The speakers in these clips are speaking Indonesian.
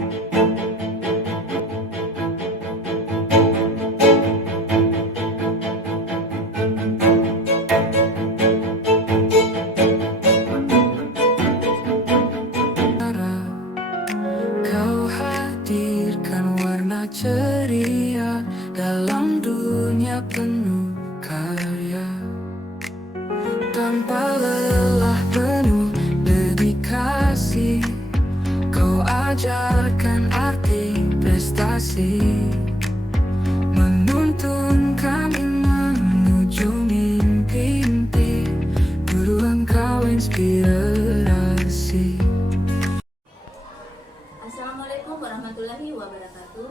Kau hadirkan warna ceria dalam dunia penuh karya. Tanpa lelah penuh dedikasi, kau ajarkan arti prestasi, menuntun kami menuju mimpi-mimpi. Guru engkau inspirasi. Assalamualaikum warahmatullahi wabarakatuh.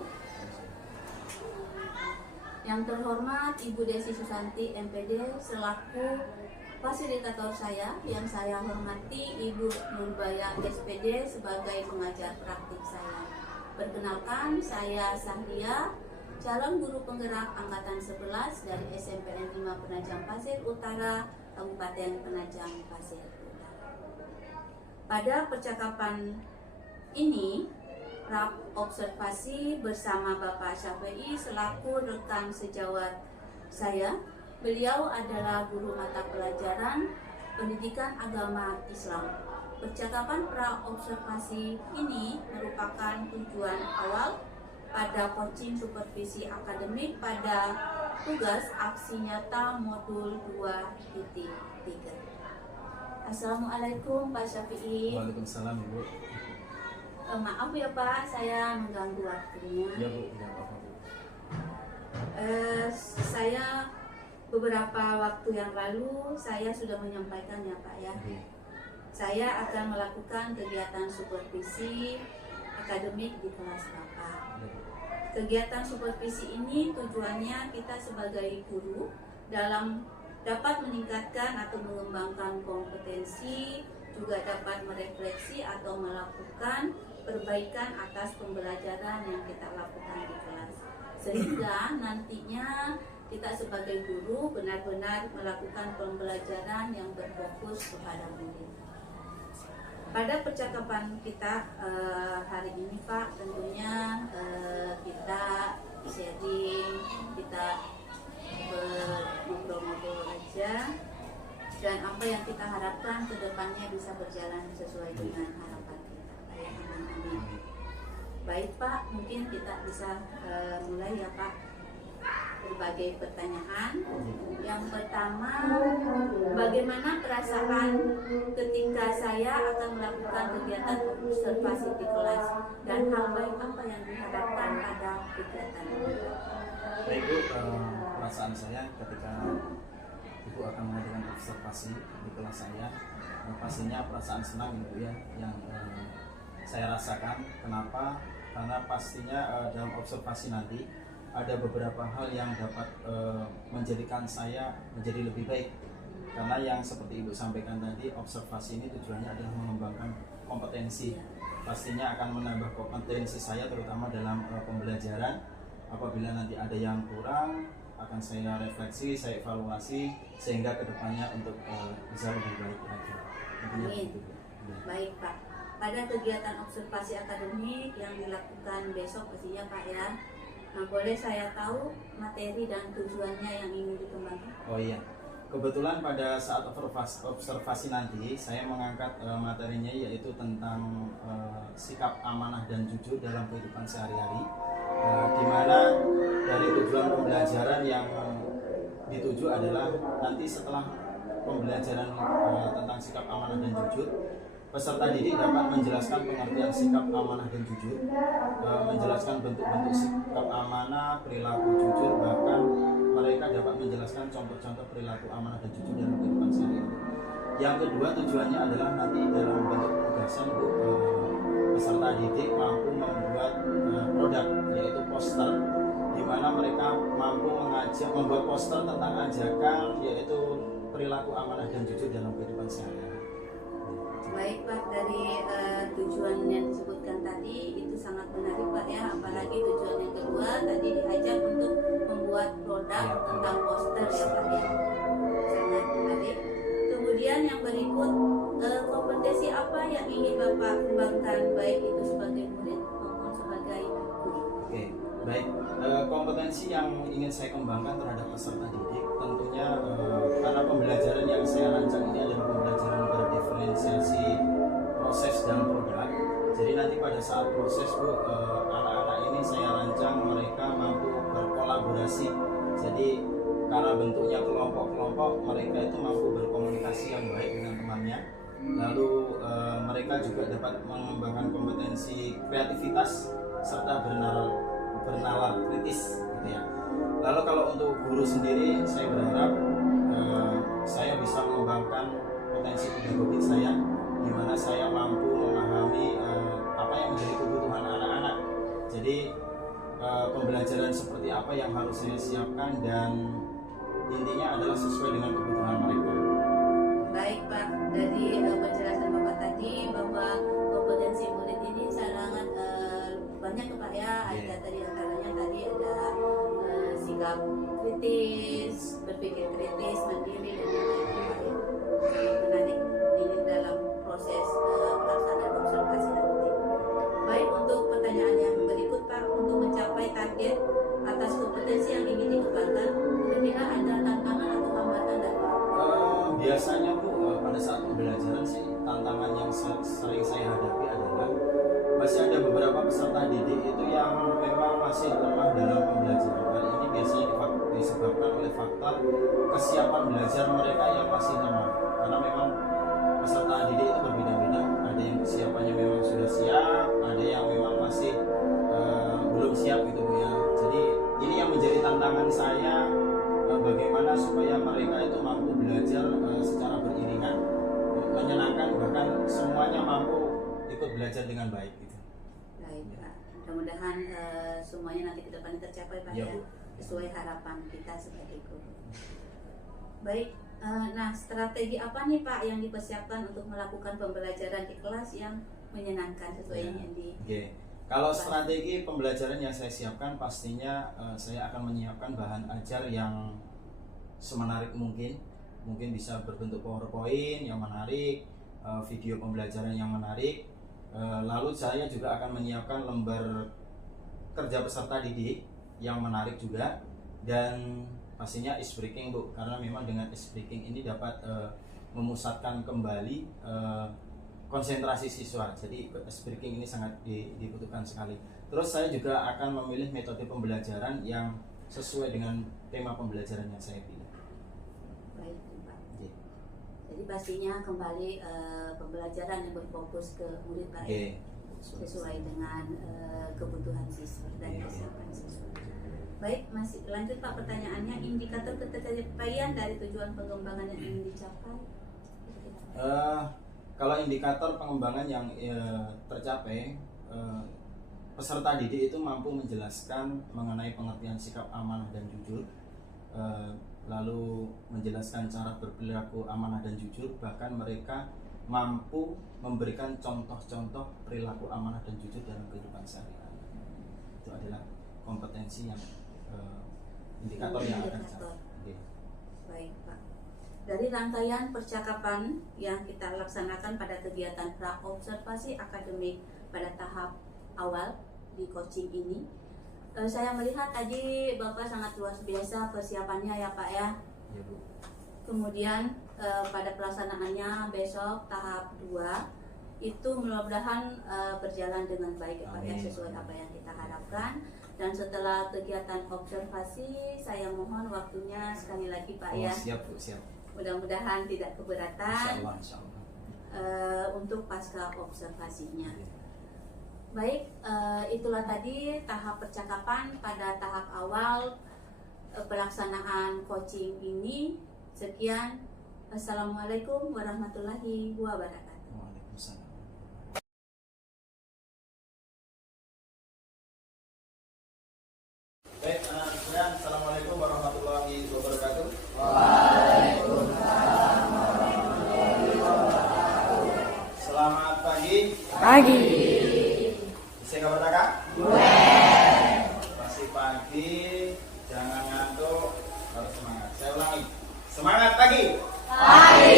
Yang terhormat Ibu Desi Susanti MPD selaku fasilitator saya, yang saya hormati Ibu Nurbaya SPD sebagai pengajar praktik saya. Perkenalkan, saya Sahdia, calon guru penggerak angkatan 11 dari SMPN 5 Penajam Pasir Utara, Kabupaten Penajam Pasir Utara. Pada percakapan ini, rak observasi bersama Bapak Syafi'i selaku rekan sejawat saya. Beliau adalah guru mata pelajaran pendidikan agama Islam. Percakapan pra observasi ini merupakan tujuan awal pada coaching supervisi akademik pada tugas aksi nyata modul 2.3. Assalamualaikum Pak Syafi'i. Waalaikumsalam Ibu. Maaf ya Pak, saya mengganggu waktunya. Ya Bu, tidak apa-apa Bu. Saya beberapa waktu yang lalu saya sudah menyampaikan ya Pak ya. Saya akan melakukan kegiatan supervisi akademik di kelas Bapak. Kegiatan supervisi ini tujuannya kita sebagai guru dalam dapat meningkatkan atau mengembangkan kompetensi, juga dapat merefleksi atau melakukan perbaikan atas pembelajaran yang kita lakukan di kelas, sehingga nantinya kita sebagai guru benar-benar melakukan pembelajaran yang berfokus kepada murid. Pada percakapan kita hari ini Pak, tentunya kita sharing, kita ngobrol-ngobrol aja, dan apa yang kita harapkan ke depannya bisa berjalan sesuai dengan harapan kita. Amin. Baik Pak, mungkin kita bisa mulai ya Pak. Berbagai pertanyaan. Yang pertama, bagaimana perasaan ketika saya akan melakukan kegiatan observasi di kelas, dan hal baik apa yang diharapkan pada kegiatan ini? Baik Bu, perasaan saya ketika Ibu akan mengadakan observasi di kelas saya, pastinya perasaan senang Ibu ya, yang saya rasakan. Kenapa? Karena pastinya dalam observasi nanti ada beberapa hal yang dapat menjadikan saya menjadi lebih baik. Karena yang seperti Ibu sampaikan tadi, observasi ini tujuannya adalah mengembangkan kompetensi. Pastinya akan menambah kompetensi saya terutama dalam pembelajaran. Apabila nanti ada yang kurang, akan saya refleksi, saya evaluasi, sehingga kedepannya untuk bisa lebih baik lagi. Amin. Baik Pak. Pada kegiatan observasi akademik yang dilakukan besok pastinya Pak ya, nah boleh saya tahu materi dan tujuannya yang ingin dikembangkan? Oh iya, kebetulan pada saat observasi nanti saya mengangkat materinya yaitu tentang sikap amanah dan jujur dalam kehidupan sehari-hari, di mana dari tujuan pembelajaran yang dituju adalah nanti setelah pembelajaran tentang sikap amanah dan jujur, peserta didik dapat menjelaskan pengertian sikap amanah dan jujur, menjelaskan bentuk-bentuk sikap amanah, perilaku jujur, bahkan mereka dapat menjelaskan contoh-contoh perilaku amanah dan jujur dalam kehidupan sehari-hari. Yang kedua tujuannya adalah nanti dalam bentuk penugasan peserta didik mampu membuat produk, yaitu poster, di mana mereka mampu membuat poster tentang ajakan, yaitu perilaku amanah dan jujur dalam kehidupan sehari-hari. Baik Pak, dari tujuan yang disebutkan tadi itu sangat menarik Pak ya, apalagi tujuan yang kedua tadi diajak untuk membuat produk tentang poster ya Pak ya, sangat menarik. Kemudian yang berikut, kompetensi apa yang ingin Bapak kembangkan baik itu sebagai murid maupun Baik, kompetensi yang ingin saya kembangkan terhadap peserta didik tentunya karena pembelajaran yang saya rancang ini adalah pembelajaran berdiferensiasi proses dan produk. Jadi nanti pada saat proses Bu, anak-anak ini saya rancang mereka mampu berkolaborasi. Jadi karena bentuknya kelompok-kelompok, mereka itu mampu berkomunikasi yang baik dengan temannya. Lalu mereka juga dapat mengembangkan kompetensi kreativitas serta bernalar kritis gitu ya. Lalu kalau untuk guru sendiri, saya berharap saya bisa mengembangkan potensi pedagogik saya, di mana saya mampu memahami apa yang menjadi kebutuhan anak-anak. Jadi pembelajaran seperti apa yang harus saya siapkan dan intinya adalah sesuai dengan kebutuhan mereka. Baik Pak, dari penjelasan Bapak tadi bahwa kompetensi murid ini sangat banyak Pak ya. Ada tadi antaranya tadi ada sikap kritis, berpikir kritis, mandiri dan lain-lain. Menarik ini dalam proses pelaksanaan observasi nanti. Baik, untuk pertanyaan yang berikut Pak, untuk mencapai target atas kompetensi yang ingin dikembangkan, kira-kira ada tantangan atau hambatan dan Pak? Biasanya Bu, pada saat pembelajaran sih tantangan yang sering saya hadapi adalah masih ada beberapa peserta didik itu yang memang masih lemah dalam pembelajaran. Hal ini biasanya disebabkan oleh faktor kesiapan belajar mereka yang masih lemah. Karena memang peserta didik itu berbeda-beda. Ada yang kesiapannya memang sudah siap, ada yang memang masih belum siap gitu Bu ya. Jadi ini yang menjadi tantangan saya, bagaimana supaya mereka itu mampu belajar secara beriringan, menyenangkan, bahkan semuanya mampu ikut belajar dengan baik gitu. Baik Pak, mudah-mudahan semuanya nanti ke depannya tercapai Pak ya, sesuai harapan kita sebagai guru. Baik, nah strategi apa nih Pak yang dipersiapkan untuk melakukan pembelajaran di kelas yang menyenangkan sesuai yang di... Kalau strategi pembelajaran yang saya siapkan, pastinya saya akan menyiapkan bahan ajar yang semenarik mungkin. Mungkin bisa berbentuk PowerPoint yang menarik, video pembelajaran yang menarik. Lalu saya juga akan menyiapkan lembar kerja peserta didik yang menarik juga. Dan pastinya ice breaking Bu, karena memang dengan ice breaking ini dapat memusatkan kembali konsentrasi siswa. Jadi ice breaking ini sangat dibutuhkan sekali. Terus saya juga akan memilih metode pembelajaran yang sesuai dengan tema pembelajaran yang saya pilih. Baik Pak. Jadi pastinya kembali pembelajaran yang berfokus ke murid Pak ya, sesuai dengan kebutuhan siswa dan kesiapan siswa. Baik, masih lanjut Pak pertanyaannya, indikator ketercapaian dari tujuan pengembangan yang ingin dicapai. Kalau indikator pengembangan yang tercapai, peserta didik itu mampu menjelaskan mengenai pengertian sikap amanah dan jujur, lalu menjelaskan cara berperilaku amanah dan jujur, bahkan mereka mampu memberikan contoh-contoh perilaku amanah dan jujur dalam kehidupan sehari-hari. Itu adalah kompetensi yang indikator yang akan tercapai. Baik Pak. Dari rangkaian percakapan yang kita laksanakan pada kegiatan pra-observasi akademik pada tahap awal di coaching ini, saya melihat tadi Bapak sangat luar biasa persiapannya ya Pak ya. Ya Bu. Kemudian pada pelaksanaannya besok tahap 2 itu mudah-mudahan berjalan dengan baik ya Pak ya, sesuai apa yang kita harapkan. Dan setelah kegiatan observasi, saya mohon waktunya sekali lagi Pak ya. Siap Bu, siap. Mudah-mudahan tidak keberatan Insya Allah. untuk pasca observasinya. Baik, itulah tadi tahap percakapan pada tahap awal pelaksanaan coaching ini. Sekian, Assalamualaikum warahmatullahi wabarakatuh. Waalaikumsalam. Baik, Assalamualaikum warahmatullahi wabarakatuh. Selamat pagi. Bisa kabar Kak? Masih pagi, jangan ngantuk, harus semangat. Saya ulangi. Semangat pagi. Pagi.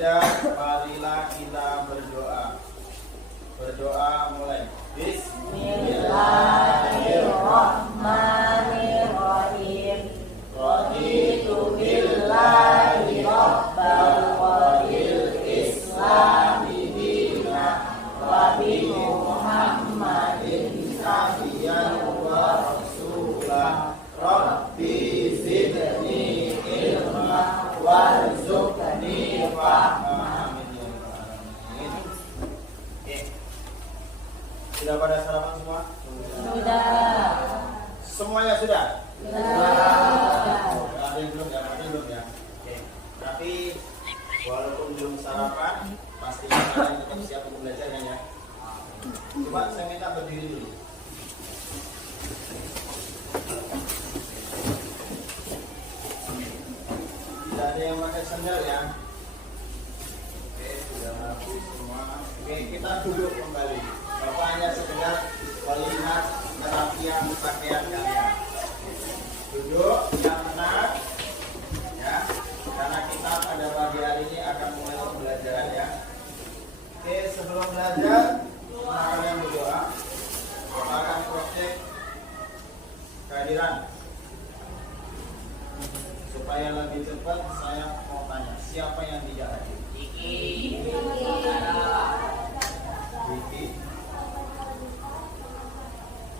belajar, marilah kita berdoa. Berdoa mulai. Bismillahirrahmanirrahim. Raditu billahi rabban wa bil islami dinan wa bi Muhammadin nabiyyan wa rasulah. Rabbi zidni ilma warzuqni fahma. Sudah pada sarapan semua? Sudah. Semuanya sudah? Ada yang belum ya? Ada yang belum ya? Oke. Tapi walaupun belum sarapan, pastinya kalian tetap siap untuk belajar kan ya? Coba saya minta berdiri dulu. Tidak ada yang pakai sandal ya? Oke, sudah rapi semua. Oke, kita duduk kembali. Bapak hanya sekedar melihat kerapian pakaian kalian. Duduk yang tenang, ya, karena kita pada pagi hari ini akan mulai pembelajaran ya. Oke, sebelum belajar, kalian berdoa. Bapak akan cross-check kehadiran. Supaya lebih cepat, saya mau tanya, siapa yang tidak hadir? Diki.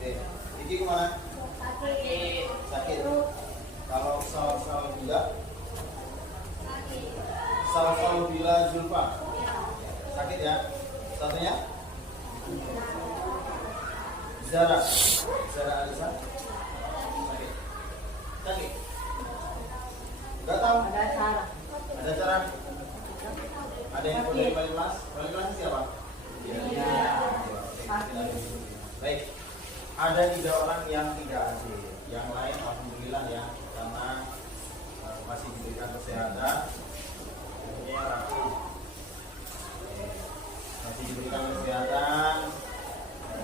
Oke, Diki kemana? Sakit. Kalau Salsabila? Salsabila Zulfa? Sakit ya? Satunya? Zara Alisa? Sakit. Sakit? Gak tahu? Ada cara? Ada yang mau dari Bali Mas? Siapa? Iya. Baik. Ada 3 orang yang tidak hadir. Yang lain alhamdulillah ya, karena masih diberikan kesehatan. Ini rapi. Masih diberikan kesehatan.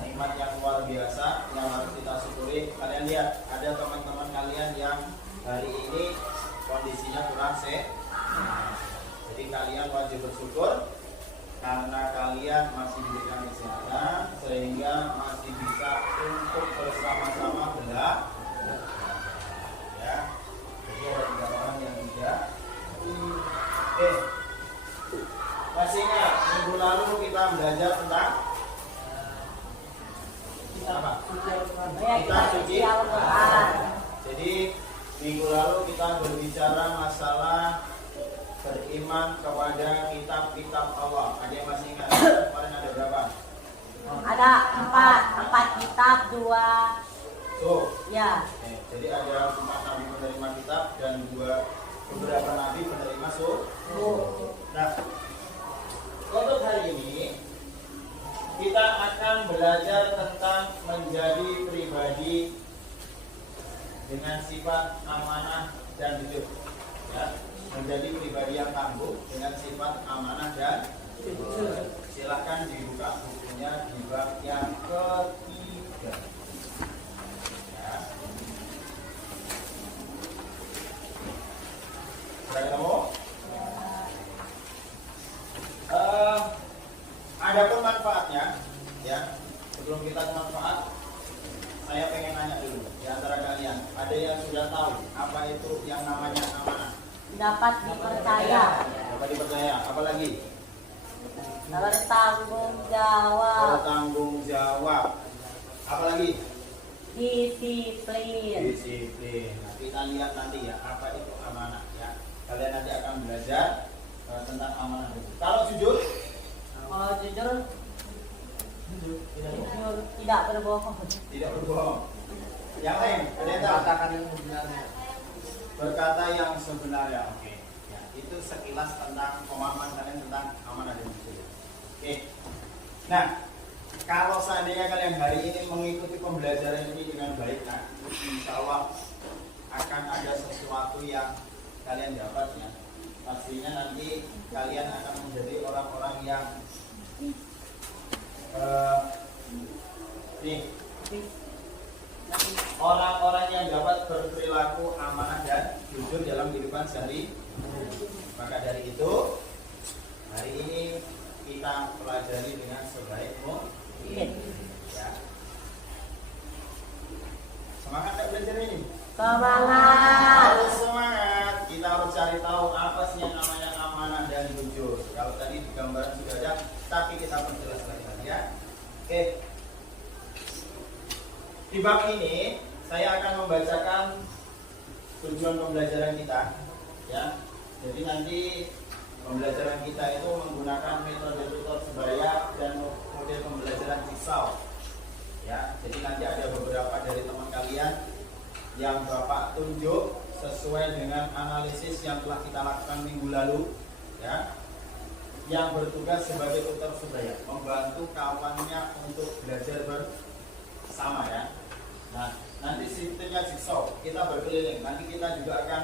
Nikmat yang luar biasa yang harus kita syukuri. Kalian lihat, ada teman-teman kalian yang hari ini kondisinya kurang sehat. Jadi kalian wajib bersyukur karena kalian masih diberikan kesehatan sehingga masih bisa untuk bersama-sama belajar. Ya, jadi ada 3 orang yang tidak. Masih ingat minggu lalu kita belajar tentang apa? Kita suci Al-Quran. Jadi minggu lalu kita berbicara masalah beriman kepada kitab-kitab Allah. Ada yang masih ingat? Kemarin ada berapa? Ada 4 kitab, 2. Ya. Jadi ada 4 nabi penerima kitab dan beberapa nabi penerima Nah, untuk hari ini kita akan belajar tentang menjadi pribadi dengan sifat amanah dan jujur. Ya, menjadi pribadi yang tangguh dengan sifat amanah dan jujur. Silahkan dibuka bukunya di bab yang ketiga. Ya. Sudah ketemu? Adapun manfaatnya, ya, sebelum kita ke manfaat, saya pengen nanya dulu di antara kalian, ada yang sudah tahu apa itu yang namanya amanah? Dapat dipercaya. Dapat dipercaya. Apa lagi? Bertanggung jawab. Bertanggung jawab. Apa lagi? Disiplin. Disiplin. Nah, kita lihat nanti ya apa itu amanah ya. Kalian nanti akan belajar tentang amanah itu. Kalau jujur? Kalau jujur tidak berbohong. Tidak berbohong. Yang lain, ada yang tahu? Katakan yang sebenarnya. Berkata yang sebenarnya. Oke. Ya, itu sekilas tentang pemahaman kalian tentang amanah dan jujur. Oke. Nah, kalau seandainya kalian hari ini mengikuti pembelajaran ini dengan baik, nah, insya Allah akan ada sesuatu yang kalian dapat ya. Pastinya nanti kalian akan menjadi orang-orang yang orang-orang yang dapat berperilaku amanah dan jujur dalam kehidupan sehari. Maka dari itu dan jujur. Kalau tadi di gambaran sudah ada, tapi kita perjelas lagi ya. Oke. Di bab ini saya akan membacakan tujuan pembelajaran kita ya. Jadi nanti pembelajaran kita itu menggunakan metode tutor sebaya dan model pembelajaran jigsaw ya. Jadi nanti ada beberapa dari teman kalian yang Bapak tunjuk sesuai dengan analisis yang telah kita lakukan minggu lalu ya, yang bertugas sebagai tutor sebaya, membantu kawannya untuk belajar bersama ya. Nah, nanti sistemnya jigsaw, kita berkeliling. Nanti kita juga akan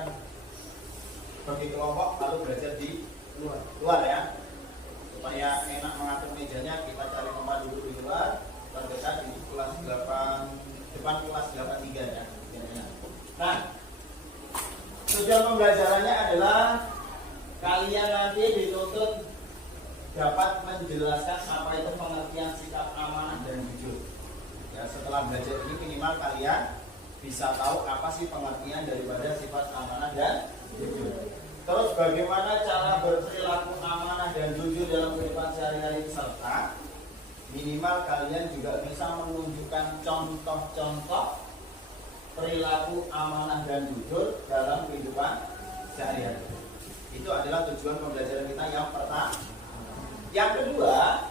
bagi kelompok lalu belajar di luar ya, supaya enak mengatur mejanya. Kita cari tempat duduk di luar terdekat di kelas 8, depan kelas 83 ya. Nah, tujuan pembelajarannya adalah kalian nanti dituntut dapat menjelaskan apa itu pengertian sikap amanah dan jujur. Ya, setelah belajar ini minimal kalian bisa tahu apa sih pengertian daripada sifat amanah dan jujur. Terus bagaimana cara berperilaku amanah dan jujur dalam kehidupan sehari-hari, serta minimal kalian juga bisa menunjukkan contoh-contoh perilaku amanah dan jujur dalam kehidupan sehari-hari. Itu adalah tujuan pembelajaran kita yang pertama. Yang kedua,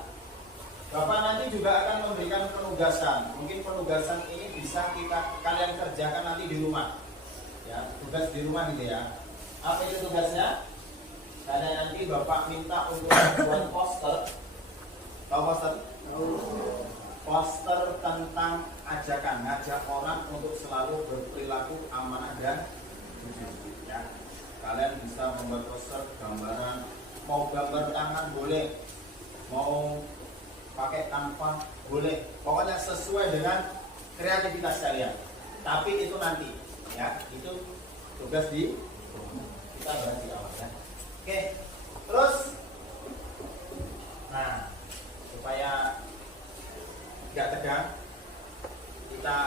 Bapak nanti juga akan memberikan penugasan. Mungkin penugasan ini bisa kalian kerjakan nanti di rumah. Ya, tugas di rumah gitu ya. Apa itu tugasnya? Karena nanti Bapak minta untuk membuat poster. Tahu poster? Poster tentang ajakan, ngajak orang untuk selalu berperilaku amanah dan jujur. Ya. Kalian bisa membuat poster gambaran, mau gambar tangan boleh, mau pakai tanpa boleh, pokoknya sesuai dengan kreativitas kalian. Tapi itu nanti ya, itu tugas di kita bahas di awal ya. Oke, terus nah, supaya nggak tegang kita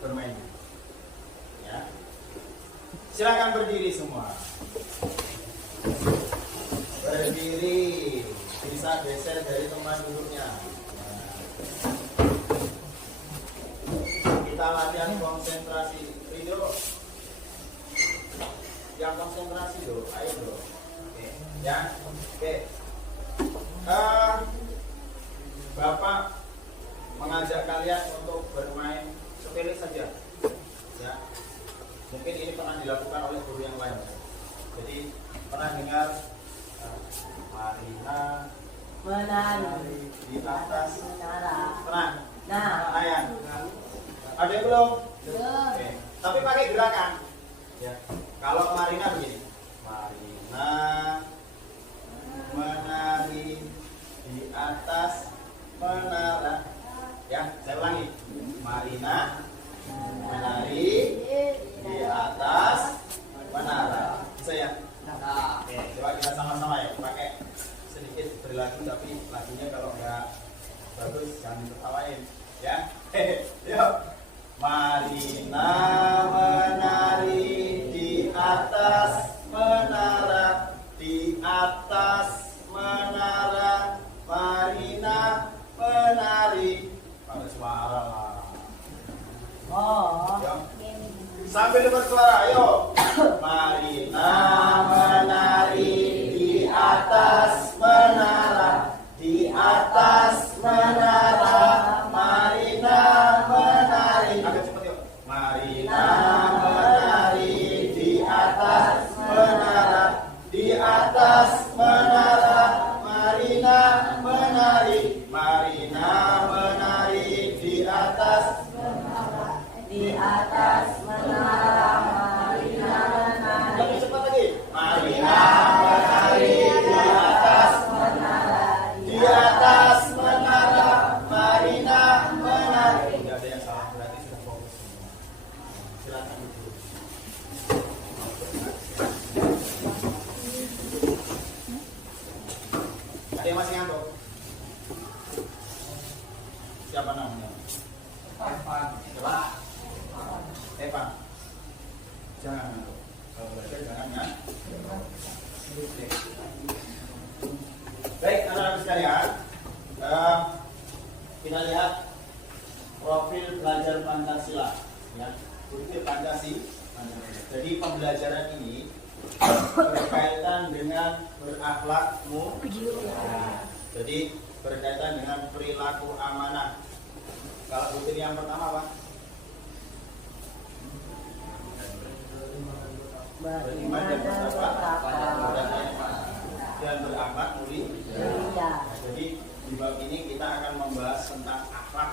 bermain ya. Silakan berdiri semua, berdiri, bisa geser dari tempat duduknya. Kita latihan konsentrasi. Video yang konsentrasi dulu, ayo dulu. Oke, ya. Oke. Bapak mengajak kalian untuk bermain sepele saja. Ya. Mungkin ini pernah dilakukan oleh guru yang lain. Jadi pernah dengar Marina Menari di atas menara. pernah? Nah, Ayah. Ada yang belum? belum. Oke. Tapi pakai gerakan. Ya. Kalau Marina begini. Marina menari di atas menara. Ya, saya ulangi. Marina menari di atas menara. Bisa ya? Oke, coba kita sama-sama ya. Pakai sedikit berlagu, tapi lagunya kalau nggak bagus jangan diketawain ya. Yuk. Marina menari di atas menara, di atas menara. Marina menari. Pakai suara lah. Oh. Yuk. Sambil bersuara, ayo. Marina menari di atas menara, di atas menara. Marina menari. Agak cepat yuk. Marina menari di atas menara, di atas menara. Marina menari. Marina menari di atas Di atas menara Marina menari. lebih cepat lagi. Marina menari di atas Menara di atas menara. Marina menari. Tidak ada yang salah, berarti sudah fokus semua. Silakan duduk. Ada yang masih ngantuk? Siapa namanya? Evan. Siapa? Evan. Jangan ngantuk. Kalau belajar jangan ngantuk. Oke. Baik, anak-anak sekalian, kita lihat profil belajar Pancasila, ya. Profil Pancasila. Jadi pembelajaran ini berkaitan dengan berakhlak mulia. Jadi berkaitan dengan perilaku amanah. Kalau butir yang pertama apa? Beriman dan bertakwa dan berakhlak mulia. Jadi di bab ini kita akan membahas tentang akhlak.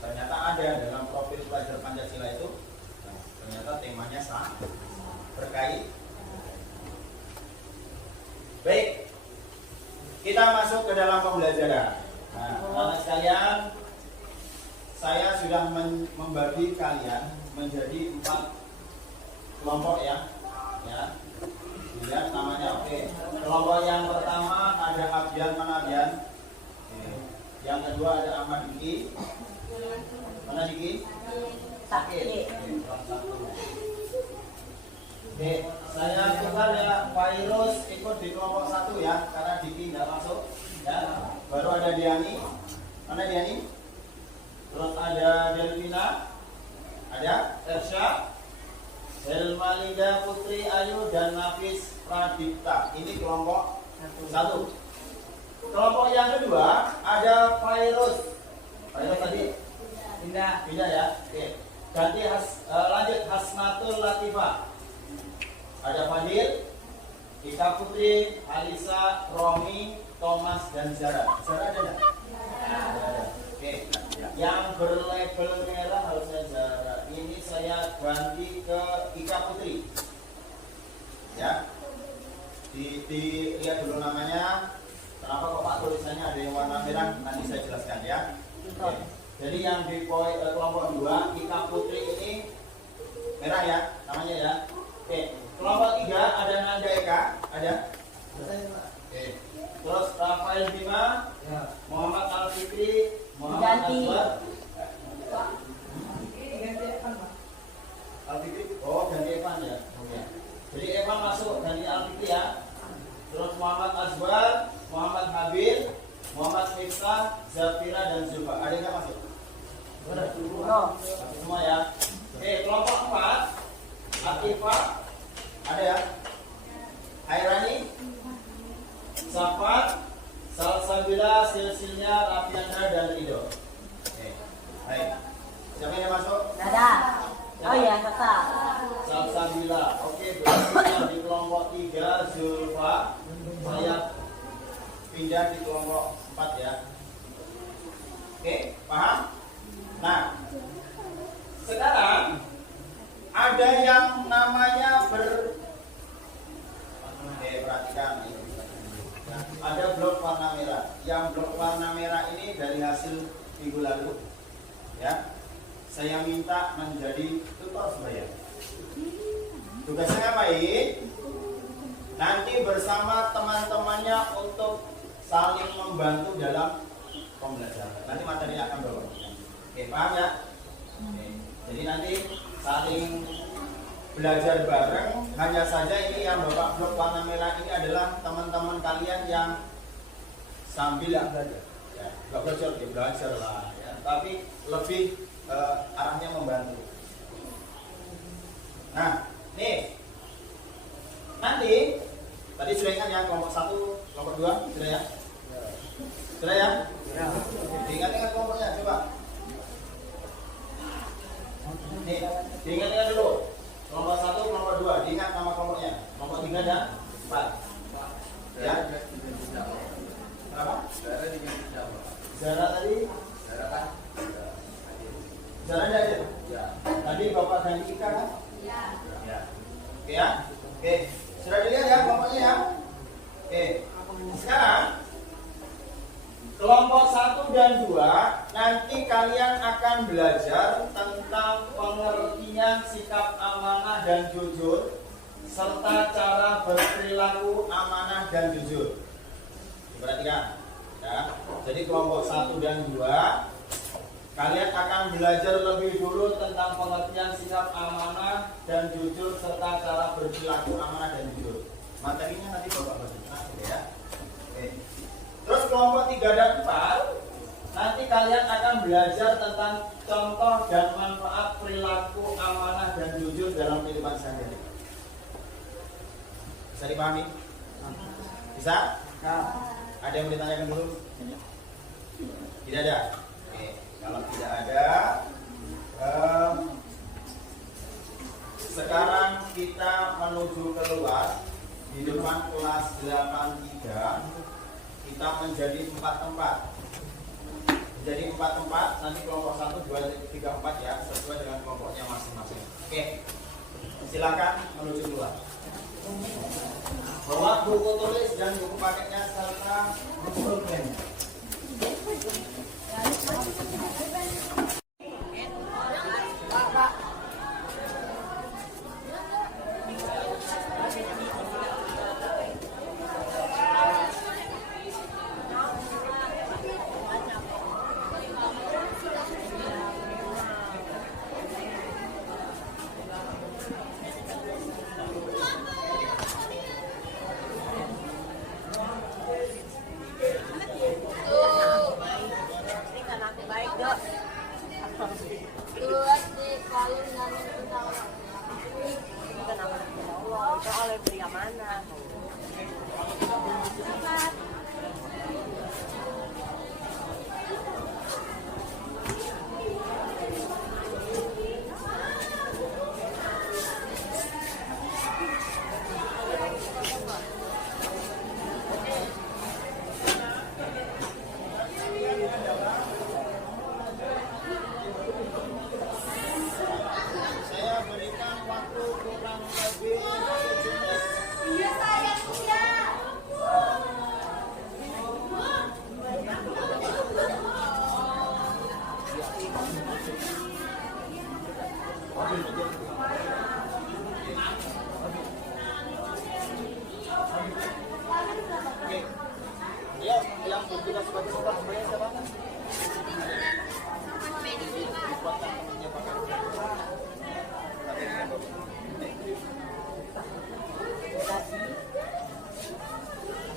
Ternyata ada dalam profil pelajar Pancasila itu. Ternyata temanya sama, berkait. Baik, kita masuk ke dalam pembelajaran. Nah, anak sekalian, saya sudah membagi kalian menjadi 4 kelompok ya. Lihat namanya. Oke. Kelompok yang pertama ada Abdian, mana Abdian? Yang kedua ada Ahmad Diki. Mana Diki? Sakit. Oke, saya tukar ya, Virus ikut di kelompok 1 ya, karena Diki tidak masuk ya. Baru ada Diani. Mana Diani? Terus ada Delvina, ada Ersya, Helma Linda Putri Ayu dan Nafis Pradipta. Ini kelompok 1. Kelompok yang kedua ada Virus. Virus tadi pindah ya. Oke. Ganti lanjut Hasnatul Latifah. Ada Fadil, Ika Putri, Alisa, Romi, Thomas dan Zara. Zara ada enggak? Ada. Oke. Yang berlabel merah harusnya Zara. Ini saya ganti ke Ika Putri. Ya. Lihat dulu namanya. Kenapa kok Pak tulisannya ada yang warna merah? Nanti saya jelaskan ya. Oke. Jadi yang di kelompok 2 Ika Putri ini merah ya, namanya ya. Oke. Kelompok 3 ada Nanda Eka, ada. Oke. Terus Rafael Bima, Muhammad Al-Fikri, Muhammad Azwar. Al-Fikri, oh ganti Evan ya. Oke. Jadi Evan masuk ganti Al-Fikri ya. Terus Muhammad Azwar, Muhammad Habil, Muhammad Miftah, Zafira dan Zulfa. Ada yang masuk? Semua ya. Oke, kelompok 4 Atifah ada ya. Hairani, Safat, Salsabila, Silsilnya, Rafiandra dan Rido. Oke. Baik. Siapa yang masuk? Ada. Oh ya, Sasa. Salsabila. Oke, berarti yang di kelompok 3 Zulfa. Saya pindah di kelompok 4 ya. Oke, paham? Nah, sekarang ada yang namanya perhatikan ini. Ada blok warna merah. Yang blok warna merah ini dari hasil minggu lalu ya. Saya minta menjadi tutor sebaya. Tugasnya ngapain? Nanti bersama teman-temannya untuk saling membantu dalam pembelajaran. Nanti materi akan bawa. Oke, paham ya? Oke. Jadi nanti saling belajar bareng. Hanya saja ini yang Bapak blok warna merah ini adalah teman-teman kalian yang sambil belajar. Ya, nggak belajar lah. Ya. Tapi lebih arahnya membantu. Nah, nih nanti tadi sudah ingat ya kelompok 1, kelompok 2 sudah ya? Sudah ya? Diingat-ingat kelompoknya coba. Nih, diingat-ingat dulu. Kelompok 1, kelompok 2, diingat nama kelompoknya. Kelompok 3 dan 4. Ya? Berapa? Zara tadi? Zara ada ya? Ya. Tadi Bapak ganti Ika kan? Ya. Ya. Oke ya? Oke. Sudah dilihat ya kelompoknya ya? Oke. Sekarang kelompok 1 dan 2 nanti kalian akan belajar tentang pengertian sikap amanah dan jujur serta cara berperilaku amanah dan jujur. Diperhatikan ya. Jadi kelompok 1 dan 2 kalian akan belajar lebih dulu tentang pengertian sikap amanah dan jujur serta cara berperilaku amanah dan jujur. Materinya nanti Bapak baca ya. Oke. Terus 3 dan 4 nanti kalian akan belajar tentang contoh dan manfaat perilaku amanah dan jujur dalam kehidupan sehari-hari. Bisa dipahami? Bisa? Ada yang mau ditanyakan dulu? Tidak ada? Oke, kalau tidak ada, sekarang kita menuju keluar di depan kelas 83. Kita menjadi 4 tempat. Menjadi 4 tempat, nanti kelompok 1, 2, 3, 4 ya, sesuai dengan kelompoknya masing-masing. Oke, silakan menuju keluar. Bawa buku tulis dan buku paketnya serta pulpennya.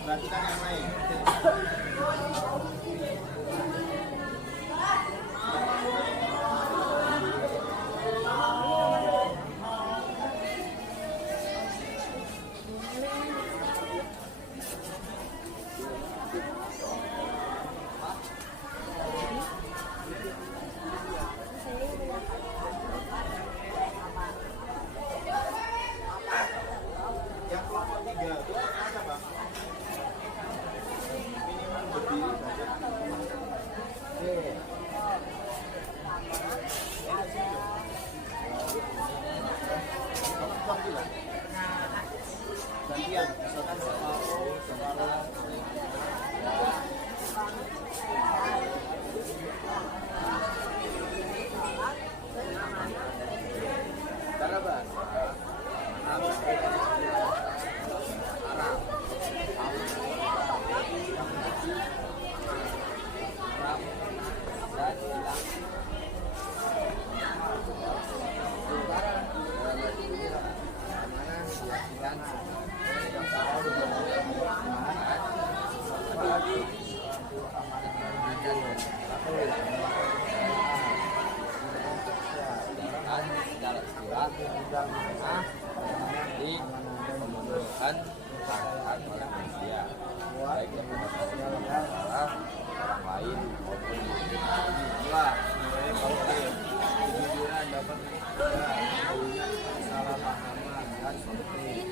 Perhatikan yang lain. Yang kelompok 3 itu ada Pak? Minimal berdiri baca. Gantian, misalkan separuh. Karabas. Di pembunuhan hak oleh manusia, baik yang menyebabkan salah orang lain maupun diri sendiri. Dua, oke, kejujuran dapat mencegah kesalahpahaman dan konflik.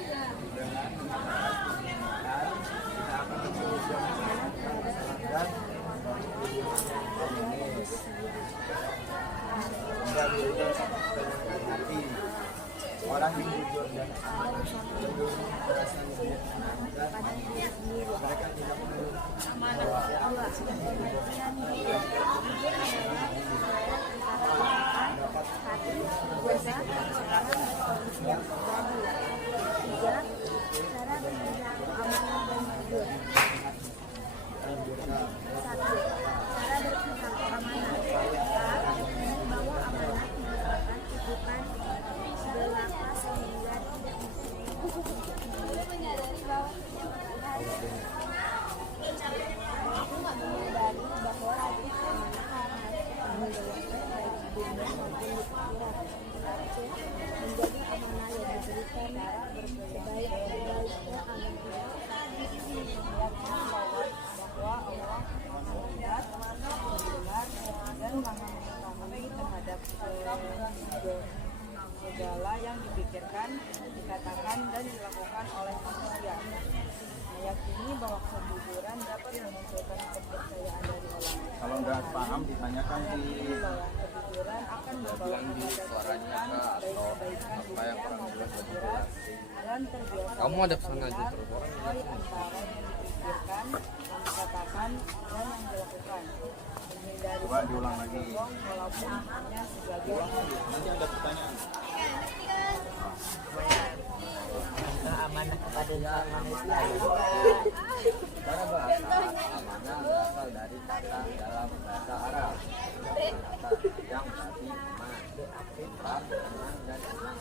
Dengan menggunakan kita akan mencoba menyelesaikan masalah dan komunis. Dan juga kenyamanan hati. Orang yang jujur dan amanah cenderung merasa lebih tenang dan mereka tidak perlu membawa hoax dan hiburan dapat memunculkan kepercayaan dari orang lain. Kalau nggak paham ditanyakan di Bahwa kejujuran akan membawa kepada kebaikan, baik kebaikan dunia maupun akhirat, dan terbiasa Kamu ada pesan aja terus orang mengetahui antara yang dipikirkan, yang dikatakan, dan yang dilakukan. Menghindari Coba diulang lagi. bohong walaupun hanya sebagai nanti ada pertanyaan. amanah kepada manusia. Cara bahasa amanah berasal dari kata dalam bahasa Arab. Kata yang berarti aman, fitrah, tenang, dan tenang.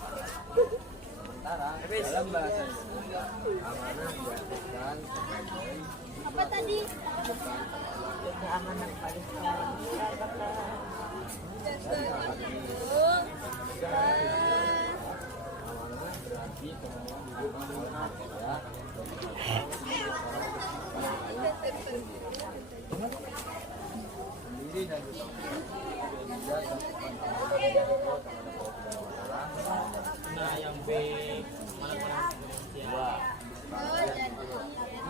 Sementara dalam bahasa Indonesia amanah diartikan sebagai apa tadi? Juga amanah kepada manusia. amanah berarti semua diberikan oleh manusia sendiri dan juga cakupan Nah, yang B mana dua.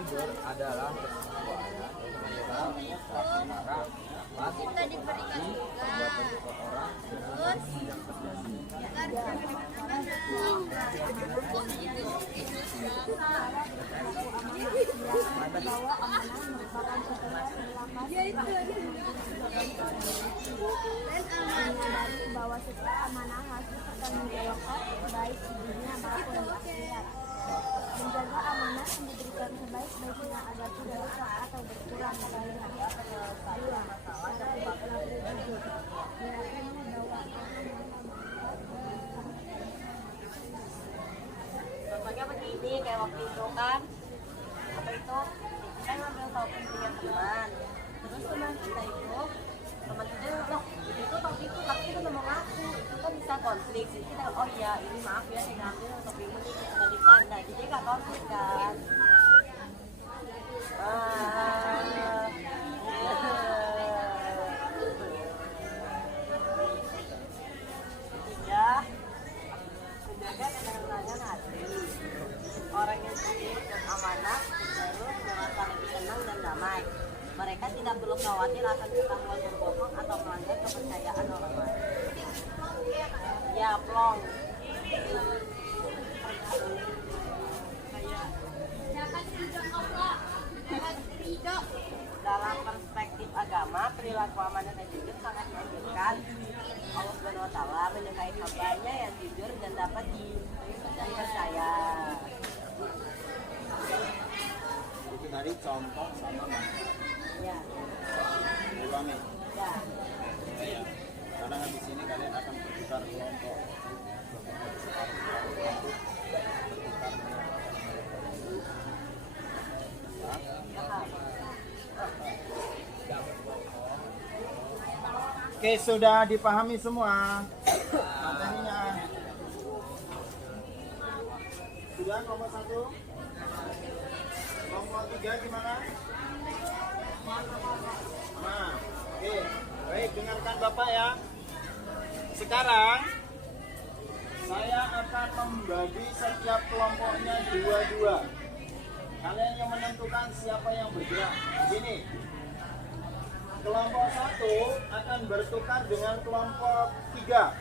Jujur adalah kesesuaian antara dapat membuat seseorang dengan yang terjadi. Bahwa amanah merupakan sebuah menyadari bahwa setiap amanah harus dipertanggungjawabkan baik di dunia maupun di akhirat. Menjaga amanah yang diberikan sebaik-baiknya agar tidak rusak atau berkurang nilainya. Dua, cara berlaku jujur. Meyakini bahwa Contohnya begini, kayak waktu itu kan, apa itu, kita ngambil topik dengan teman. Terus teman kita itu loh, itu topik itu tapi kita udah mau ngaku, itu kan bisa konflik. Jadi kita, oh iya ini maaf ya saya ngambil topikmu ini kembalikan. Nah jadi nggak konflik kan. Ketiga, menjaga ketenangan hati. Orang yang jujur dan amanah cenderung merasa lebih tenang dan damai. Mereka tidak perlu khawatir akan ketahuan berbohong atau melanggar kepercayaan orang lain. Ya, plong. Dalam perspektif agama, perilaku amanah dan jujur sangat dianjurkan. Allah Subhanahu wa Ta'ala menyukai hambanya yang jujur dan dapat dipercaya. Itu tadi contoh sama mana? Ya, Ulangi. ya. Ya. Karena habis ini kalian akan bertukar kelompok. Oke, sudah dipahami semua materinya. Sudah kelompok 1? Kelompok 3 gimana? Nah, oke. Baik, dengarkan Bapak ya. Sekarang saya akan membagi setiap kelompoknya 2-2. Kalian yang menentukan siapa yang bergerak. Begini. Kelompok 1 akan bertukar dengan kelompok 3.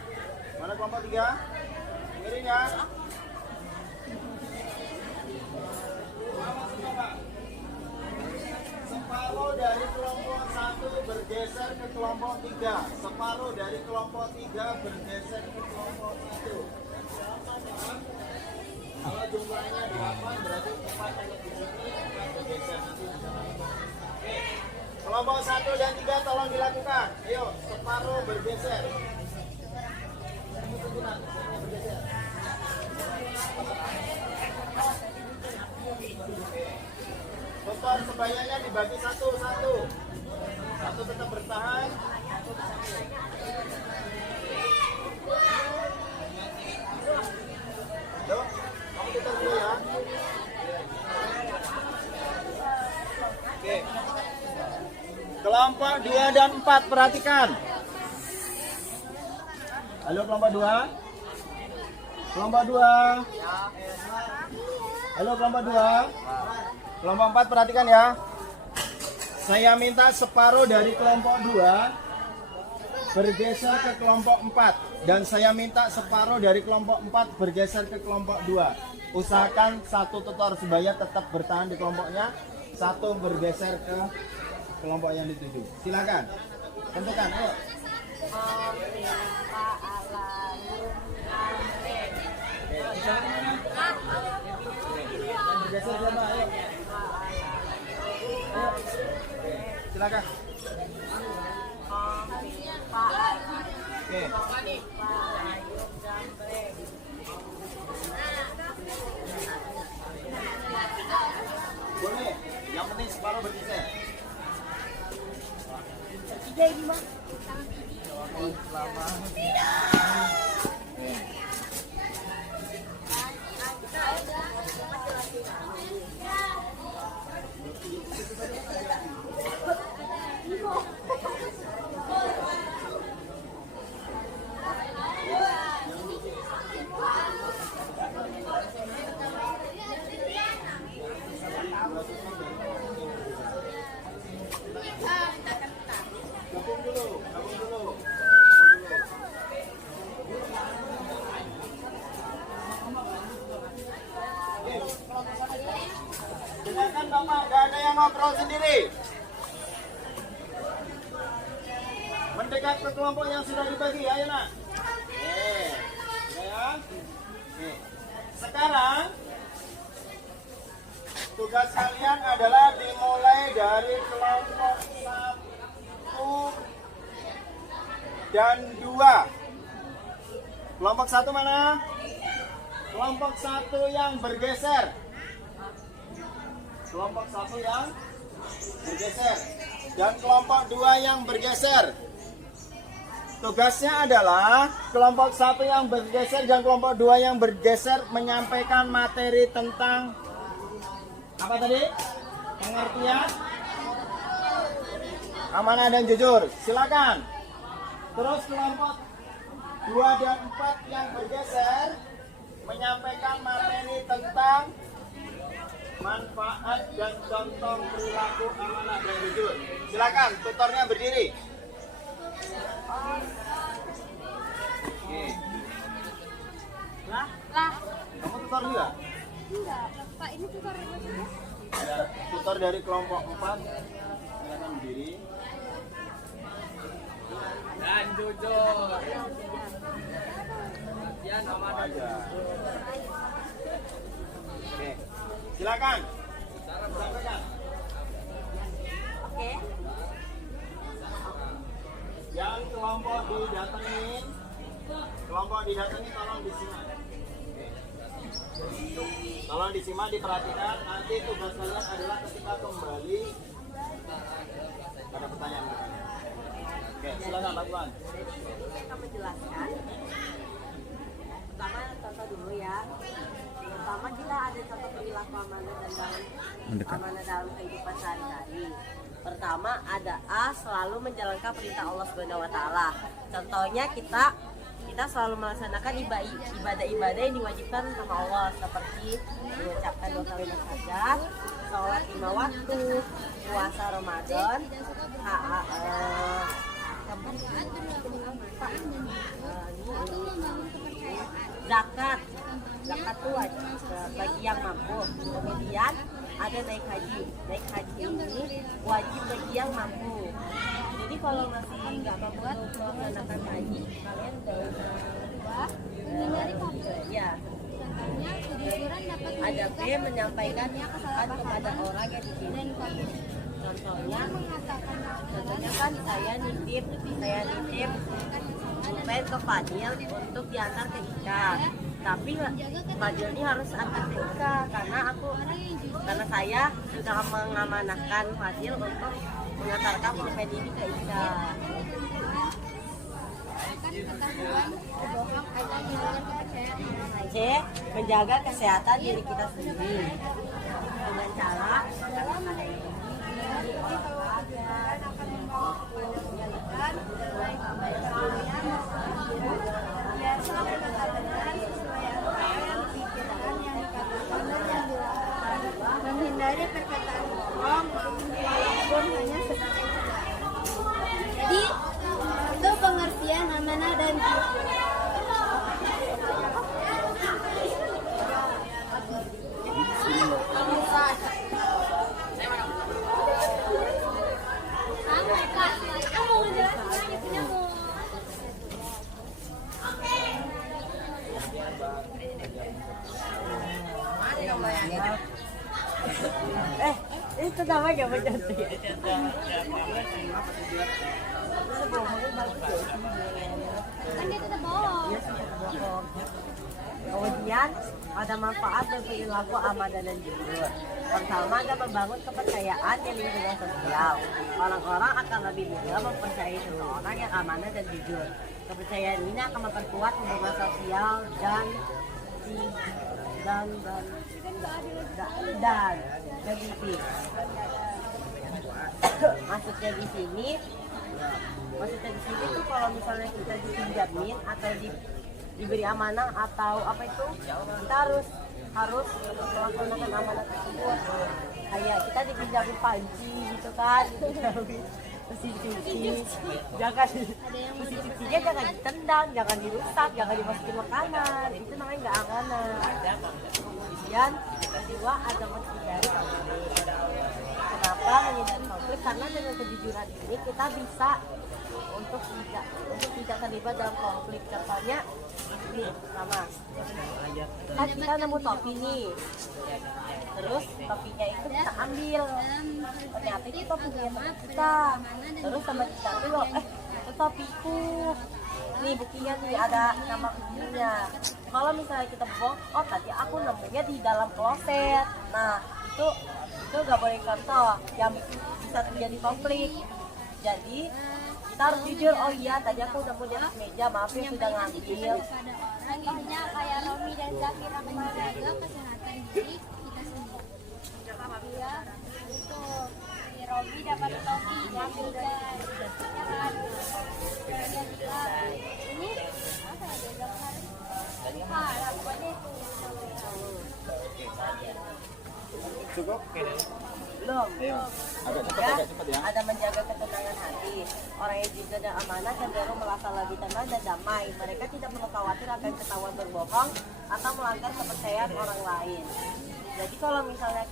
Mana kelompok 3? Dengerin ya. Separuh dari kelompok 1 bergeser ke kelompok 3. Separuh dari kelompok 3 bergeser ke kelompok 1. Kalau jumlahnya 8 berarti 4 yang di sini akan bergeser nanti. Oke. Kelompok 1 dan 3 tolong dilakukan. Ayo, separuh bergeser. Bergeser. Kotor sebayanya dibagi satu-satu. Satu tetap bertahan. Yuk, kamu tutup dulu ya. Oke. Kelompok 2 dan 4 perhatikan. Halo kelompok 2. Kelompok 2. Halo kelompok 2. Kelompok 4 perhatikan ya. Saya minta separuh dari kelompok 2 bergeser ke kelompok 4 dan saya minta separuh dari kelompok 4 bergeser ke kelompok 2. Usahakan satu tutor sebaya tetap bertahan di kelompoknya, satu bergeser ke kelompok yang dituju. Silakan. Tentukan, ayo. Bergeser siapa? Ayo. Ayo. Silakan. Oke. Boleh. Yang penting separuh bergeser. Gabung dulu. Dengarkan Bapak, gak ada yang ngobrol sendiri. Mendekat ke kelompok yang sudah dibagi, ayo nak. Ya. Sekarang tugas kalian adalah dimulai dari kelompok 1 dan 2. Kelompok 1 mana? Kelompok 1 yang bergeser. Kelompok 1 yang bergeser dan kelompok 2 yang bergeser. Tugasnya adalah kelompok 1 yang bergeser dan kelompok 2 yang bergeser menyampaikan materi tentang apa tadi? Pengertian amanah dan jujur. Silakan. Terus kelompok 2 dan 4 yang bergeser menyampaikan materi tentang manfaat dan contoh perilaku amanah dan jujur. Silakan, tutornya berdiri. Oke. Lah. Kamu tutor juga? Enggak, Pak, ini tutor maksudnya? Ada tutor dari kelompok 4. Silakan berdiri. Dan jujur. Latihan amanah. Oke. Silakan. Sampaikan. Oke. Yang kelompok didatangi tolong disimak. Tolong disimak, diperhatikan. Nanti tugas kalian adalah ketika kembali pada pertanyaan. Oke, silakan Pak Tuan. Jadi saya akan menjelaskan. Pertama contoh dulu ya. Pertama kita ada contoh perilaku amanah dalam kehidupan sehari-hari. Pertama ada A, selalu menjalankan perintah Allah Subhanahu wa taala. Contohnya kita selalu melaksanakan ibadah-ibadah yang diwajibkan sama Allah, seperti mengucapkan 2 kalimat saja, sholat 5 waktu, puasa Ramadan, zakat tuh bagi yang mampu. Kemudian ada naik haji ini wajib bagi yang mampu. Jadi kalau masih nggak mampu melaksanakan haji, kalian ya. Ada B, menyampaikan kesalahan kepada orang yang dipimpin. Contohnya kan saya nitip pulpen ke Fadil untuk diantar ke Ika. Tapi Fadil ini harus antar ke Ika karena saya sudah mengamanahkan Fadil untuk mengantarkan pulpen ini ke Ika. C, menjaga kesehatan diri kita sendiri dengan cara menghindari perkataan itu sama gak menjadi. Kan dia tetap bohong. Iya sih, bohong. Kemudian ada manfaat dari perilaku amanah dan jujur. Pertama, ada membangun kepercayaan di lingkungan sosial. Orang-orang akan lebih mudah mempercayai seseorang yang amanah dan jujur. Kepercayaan ini akan memperkuat hubungan sosial dan lebih. Maksudnya di sini tuh kalau misalnya kita dipinjamin atau diberi amanah atau apa itu, kita harus melaksanakan amanah tersebut. Kayak kita dipinjamin panci gitu kan, mesin cuci, mesin cucinya jangan ditendang, jangan dirusak, jangan dimasukin makanan, itu namanya nggak amanah. Kemudian kedua, ada menghindari konflik. Kenapa menghindari konflik? Karena dengan kejujuran ini kita bisa untuk tidak terlibat dalam konflik. Contohnya ini sama, kan kita nemu topi nih, terus topinya itu kita ambil, ternyata itu topinya teman kita, terus sama kita tuh itu topiku nih, buktinya nih ada nama buktinya. Kalau misalnya kita bohong, oh tadi aku nemunya di dalam kloset, nah itu nggak boleh contoh yang bisa terjadi konflik. Jadi kita harus jujur, oh iya tadi aku nemu di atas meja, maaf ya sudah ngambil. Contohnya kayak Romi dan Zafira kemarin, jaga kesehatan diri kita sendiri. Iya, itu si Romi dapat topi ngambil guys, ya kan? Ini apa ya jaga kemarin? Nah, pokoknya itu. Cukup? Belum. Agak cepat ya. Ada menjaga ketenangan hati. Orang yang jujur dan amanah cenderung merasa lebih tenang dan damai. Mereka tidak perlu khawatir akan ketahuan berbohong atau melanggar kepercayaan orang lain. Jadi kalau misalnya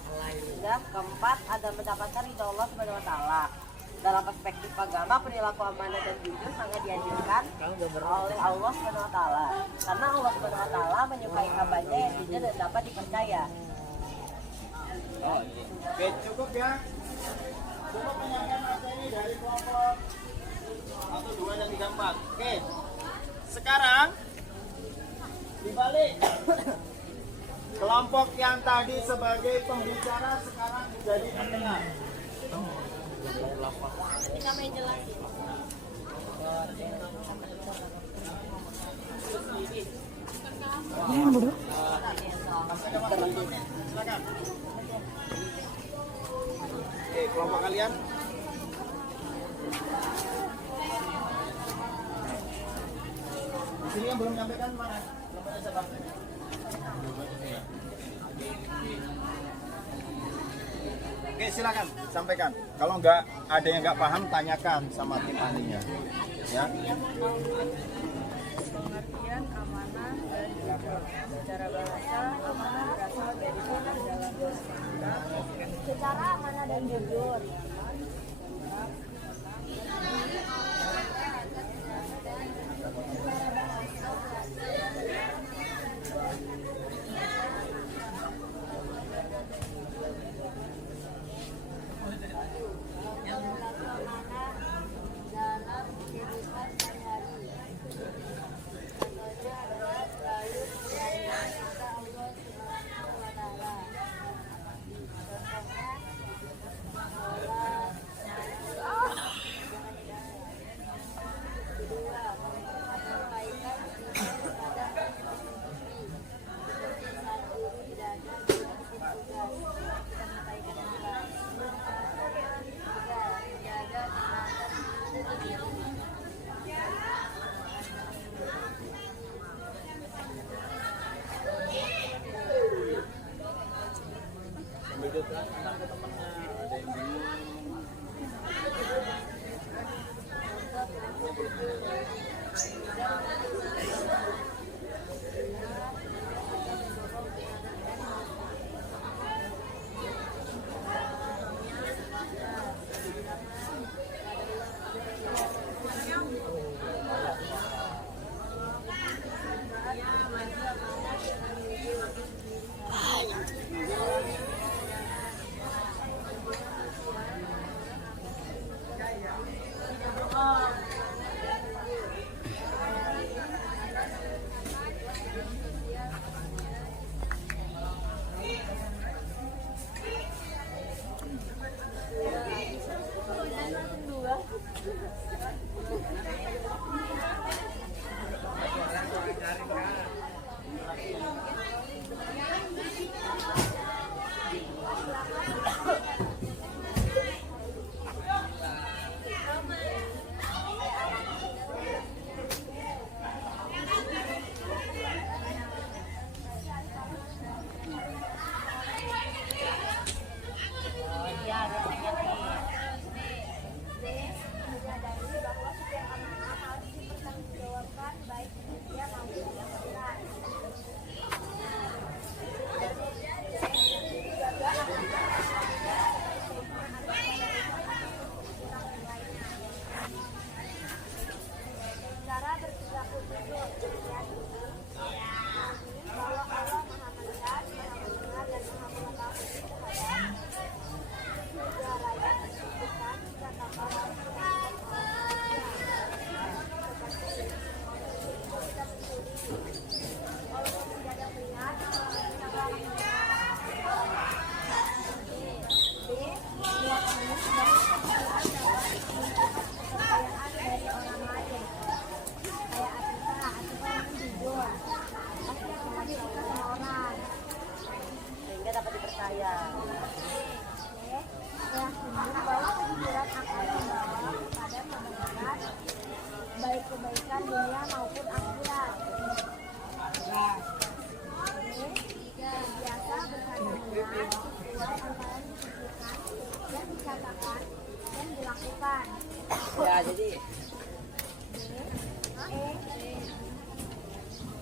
keempat, ada mendapatkan ridho Allah Subhanahu wa taala. Dalam perspektif agama, perilaku amanah dan jujur sangat dianjurkan oleh Allah Subhanahu wa taala. Karena Allah Subhanahu wa taala menyukai hambanya yang jujur dan dapat dipercaya. Oke, cukup ya. Cukup menyampaikan materi dari kelompok 1, 2, dan 3, 4. Oke. Sekarang dibalik. Kelompok yang tadi sebagai pembicara sekarang menjadi pendengar. Ketika main jelasin. Silakan. Oke, kelompok kalian. Di sini yang belum menyampaikan mana? Kelompoknya siapa? Oke, silakan sampaikan. Kalau ada yang nggak paham, tanyakan sama tim ahlinya. Ya. Pengertian amanah dan jujur. Secara bahasa, amanah berasal dari kata dalam bahasa kita. Secara amanah dan jujur.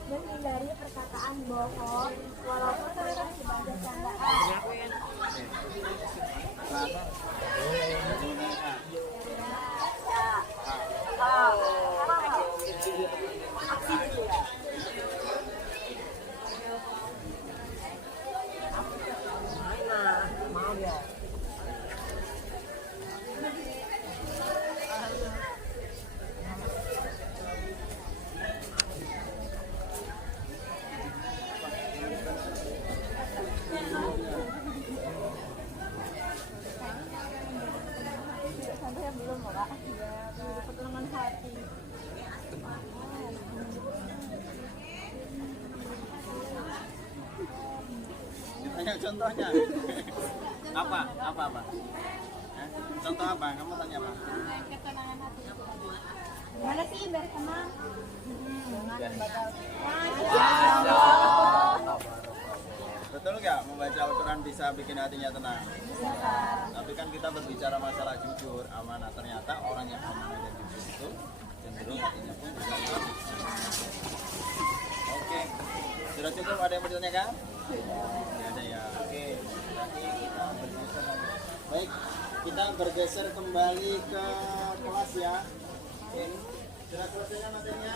Menghindari perkataan bohong walaupun bukan sebagai candaan. Sampai yang belum Kak. Ya, pertemuan hati. Tanya contohnya. Apa? Hah? Contoh apa? Kamu tanya apa? Ketenangan hati. Gimana sih biar tenang? Betul nggak membaca Al-Quran bisa bikin hatinya tenang? Tapi kan kita berbicara masalah jujur, amanah. Ternyata orang yang amanah dan jujur itu cenderung hatinya pun bisa tenang. Oke, sudah cukup. Ada yang mau ditanyakan? Tidak ada ya. Oke, berarti kita bergeser lagi. Baik, kita bergeser kembali ke kelas ya. Oke, sudah selesai materinya?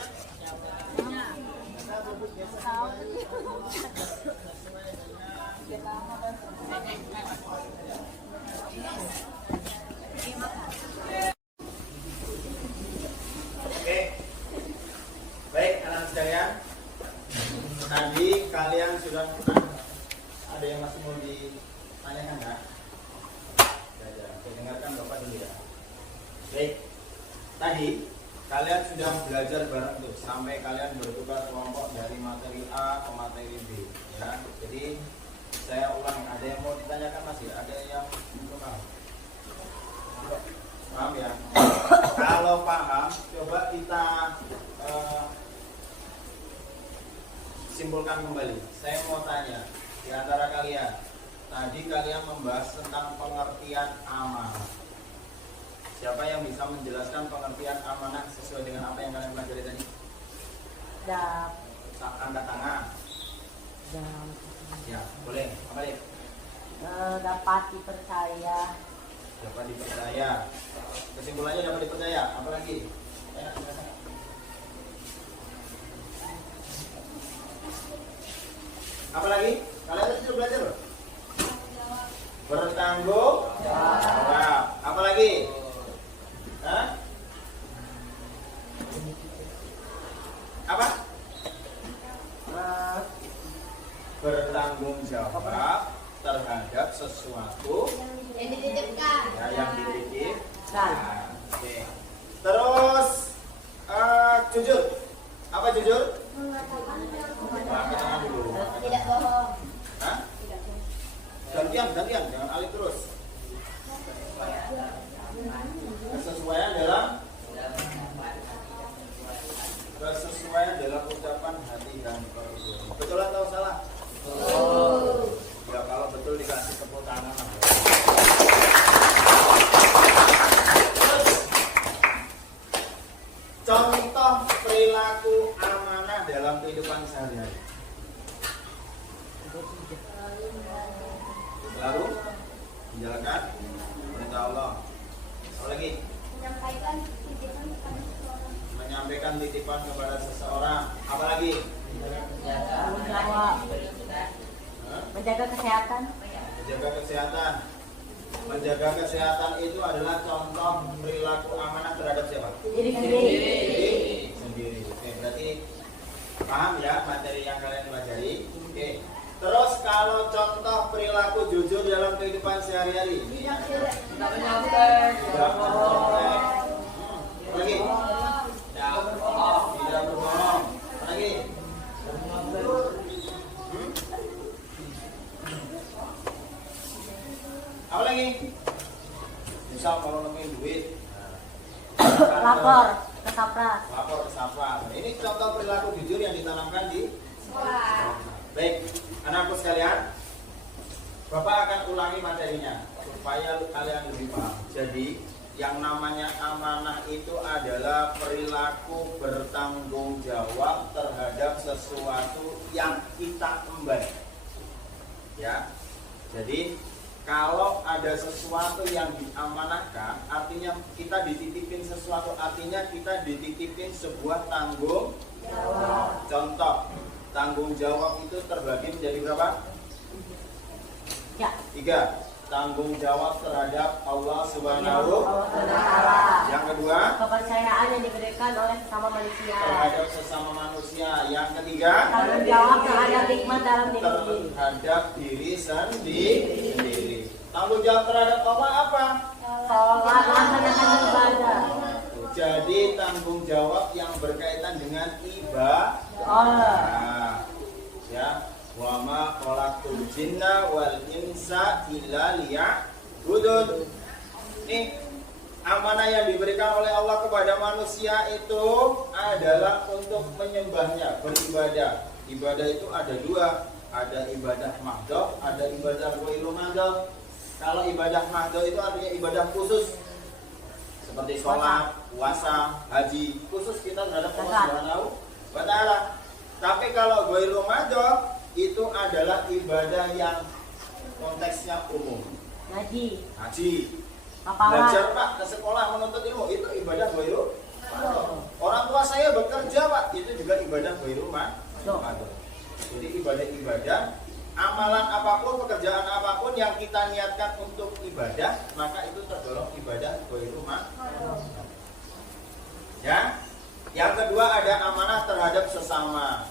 Kita bergeser kembali. Oke, baik anak sekalian. Tadi kalian sudah ada yang masih mau ditanyakan nggak? Saya dengarkan Bapak dulu ya. Baik, tadi kalian sudah belajar bareng tuh sampai kalian bertukar kelompok dari materi A ke materi B ya. Jadi saya ulang, ada yang mau ditanyakan masih? Ada yang belum paham? Paham ya? Kalau paham, coba kita simpulkan kembali. Saya mau tanya di antara kalian, tadi kalian membahas tentang pengertian amanah. Siapa yang bisa menjelaskan pengertian amanah sesuai dengan apa yang kalian pelajari tadi? Tanda tangan. Ya, boleh. Apa nih? Dapat dipercaya. Dapat dipercaya. Kesimpulannya dapat dipercaya. Apa lagi? Apa lagi? Kalian sudah belajar loh? Bertanggung jawab. Apa lagi? Hah? Apa? Bertanggung jawab terhadap sesuatu Yang dititipkan. ya, yang dititipkan. Oke. Terus jujur. Apa jujur? Angkat tangan dulu. Tidak bohong. Hah? Gantian, jangan alih terus. Kesesuaian dalam ucapan hati dan perbuatan. Betul atau salah? Betul. Ya kalau betul dikasih tepuk tangan. Contoh perilaku amanah dalam kehidupan sehari-hari. Lalu menjalankan perintah Allah. Apa lagi? Menyampaikan titipan kepada seseorang. Apa lagi? Menjaga kesehatan. Menjaga kesehatan. Menjaga kesehatan itu adalah contoh perilaku amanah terhadap siapa? Diri sendiri. Diri sendiri. Oke, berarti paham ya materi yang kalian pelajari? Oke. Terus kalau contoh perilaku jujur dalam kehidupan sehari-hari? Tidak menyontek. Lagi? Tidak berbohong. Lagi? Apa lagi? Misal kalau nemuin duit, Lapor ke Sapra. lapor ke Sapra. Ini contoh perilaku jujur yang ditanamkan di sekolah. Baik, anakku sekalian, Bapak akan ulangi materinya supaya kalian lebih paham. Jadi Yang namanya amanah itu adalah perilaku bertanggung jawab terhadap sesuatu yang kita emban. Ya. Jadi kalau ada sesuatu yang diamanahkan, artinya kita dititipin sesuatu, artinya kita dititipin sebuah tanggung jawab. Contoh, tanggung jawab itu terbagi menjadi berapa? Ya. 3. Tanggung jawab terhadap Allah Subhanahu wa Ta'ala. Yang kedua, kepercayaan yang diberikan oleh sesama manusia. terhadap sesama manusia. Yang ketiga, Tanggung jawab terhadap nikmat dalam diri. terhadap diri sendiri. Tanggung jawab terhadap Allah apa? Sholat, melaksanakan ibadah. Jadi tanggung jawab yang berkaitan dengan ibadah. Allah. Ya. Wa ma khalaqtul jinna wal insa illa liya'budun. Nih, amanah yang diberikan oleh Allah kepada manusia itu adalah untuk menyembahnya, beribadah. Ibadah itu ada dua, ada ibadah mahdoh, ada ibadah ghairu mahdoh. Kalau ibadah mahdoh itu artinya ibadah khusus, seperti sholat, puasa, haji, khusus kita terhadap Allah Subhanahu wa Ta'ala. Tapi kalau ghairu mahdoh itu adalah ibadah yang konteksnya umum. Ngaji. Belajar Pak, ke sekolah menuntut ilmu, itu ibadah ghairu mahdoh. Orang tua saya bekerja Pak, itu juga ibadah ghairu mahdoh. Jadi ibadah-ibadah, amalan apapun, pekerjaan apapun yang kita niatkan untuk ibadah, maka itu tergolong ibadah ghairu mahdoh. Ya. Yang kedua ada amanah terhadap sesama.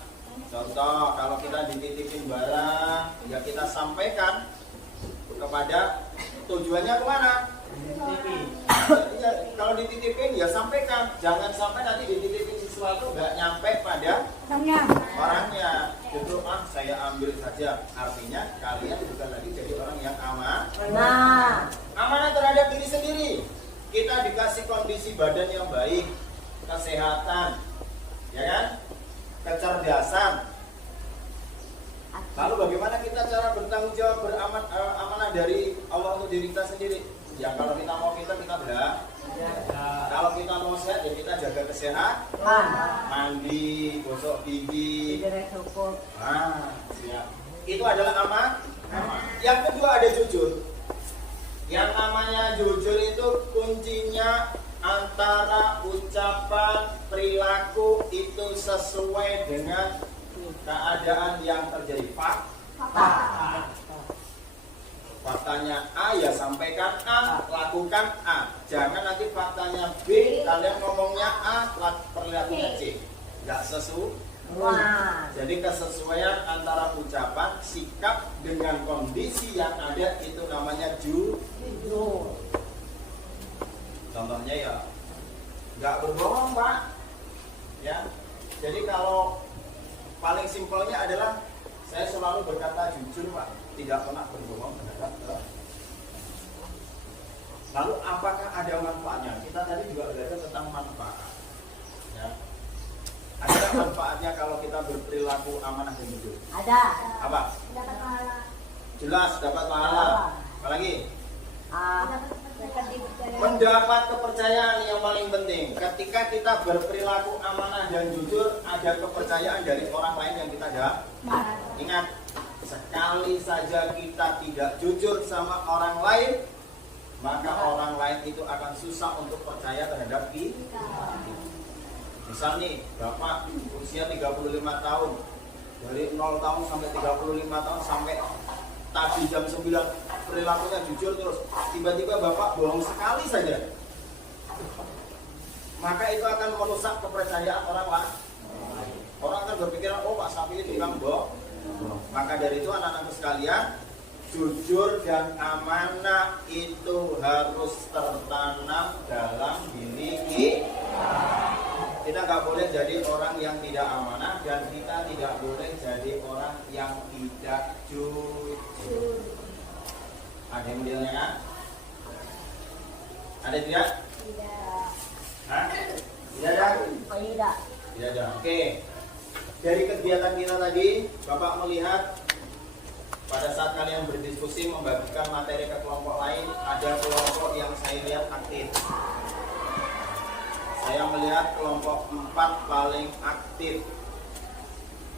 Contoh, kalau kita dititipin barang, ya kita sampaikan kepada tujuannya kemana? Ya, kalau dititipin ya sampaikan, jangan sampai nanti dititipin sesuatu nggak nyampe pada orangnya. Justru saya ambil saja. Artinya kalian bukan lagi jadi orang yang amanah. Amanah terhadap diri sendiri. Kita dikasih kondisi badan yang baik, kesehatan, ya kan? Kecerdasan. Lalu bagaimana kita cara bertanggung jawab amanah dari Allah untuk diri kita sendiri? Ya kalau kita mau kita belajar. Kalau kita mau sehat ya kita jaga kesehatan, mandi, gosok gigi. Ya. Itu adalah amanah. Yang kedua ada jujur. Yang namanya jujur itu kuncinya antara ucapan, perilaku itu sesuai dengan keadaan yang terjadi. Faktanya A ya sampaikan A, lakukan A. Jangan nanti faktanya B, kalian ngomongnya A, perilakunya C. Gak sesuai. Jadi kesesuaian antara ucapan, sikap dengan kondisi yang ada itu namanya jujur. Contohnya ya nggak berbohong Pak, ya. Jadi kalau paling simpelnya adalah saya selalu berkata jujur Pak, tidak pernah berbohong terhadap. Lalu apakah ada manfaatnya? Kita tadi juga belajar tentang manfaat. Ya. Ada manfaatnya kalau kita berperilaku amanah dan jujur? Ada. Apa? Dapat pahala. Jelas dapat pahala. Apalagi? Dapat Mendapat kepercayaan yang paling penting. Ketika kita berperilaku amanah dan jujur, ada kepercayaan dari orang lain yang kita dapat. Ingat, sekali saja kita tidak jujur sama orang lain, maka orang lain itu akan susah untuk percaya terhadap kita. Misal nih, Bapak usia 35 tahun, dari 0 tahun sampai 35 tahun sampai tadi jam 9 perilakunya jujur terus, tiba-tiba Bapak bohong sekali saja, maka itu akan merusak kepercayaan orang lain. Orang akan berpikiran, oh Pak Safi itu tukang bohong. Maka dari itu anak-anak sekalian, jujur dan amanah itu harus tertanam dalam diri kita. Kita nggak boleh jadi orang yang tidak amanah, dan kita tidak boleh jadi orang yang tidak jujur. Ada yang mendengarkan? Ada tidak? Tidak. Hah? Tidak ada? Tidak. Tidak ada. Oke. Dari kegiatan kita tadi, Bapak melihat pada saat kalian berdiskusi membagikan materi ke kelompok lain, ada kelompok yang saya lihat aktif. Saya melihat kelompok 4 paling aktif.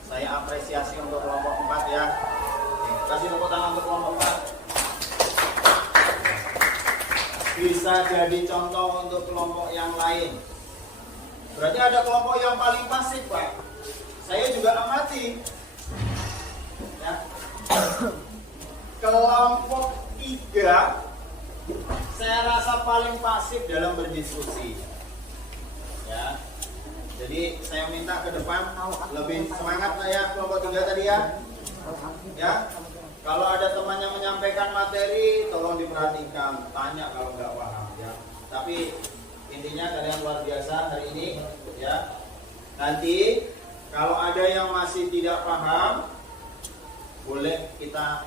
Saya apresiasi untuk kelompok 4 ya. Oke, kasih tepuk tangan untuk kelompok 4. Bisa jadi contoh untuk kelompok yang lain. Berarti ada kelompok yang paling pasif, Pak. Saya juga amati. Ya. Kelompok 3 saya rasa paling pasif dalam berdiskusi. Ya. Jadi saya minta ke depan lebih semangat lah ya kelompok 3 tadi ya. Ya. Kalau ada teman yang menyampaikan materi, tolong diperhatikan, tanya kalau nggak paham ya. Tapi intinya kalian luar biasa hari ini ya. Nanti kalau ada yang masih tidak paham, boleh kita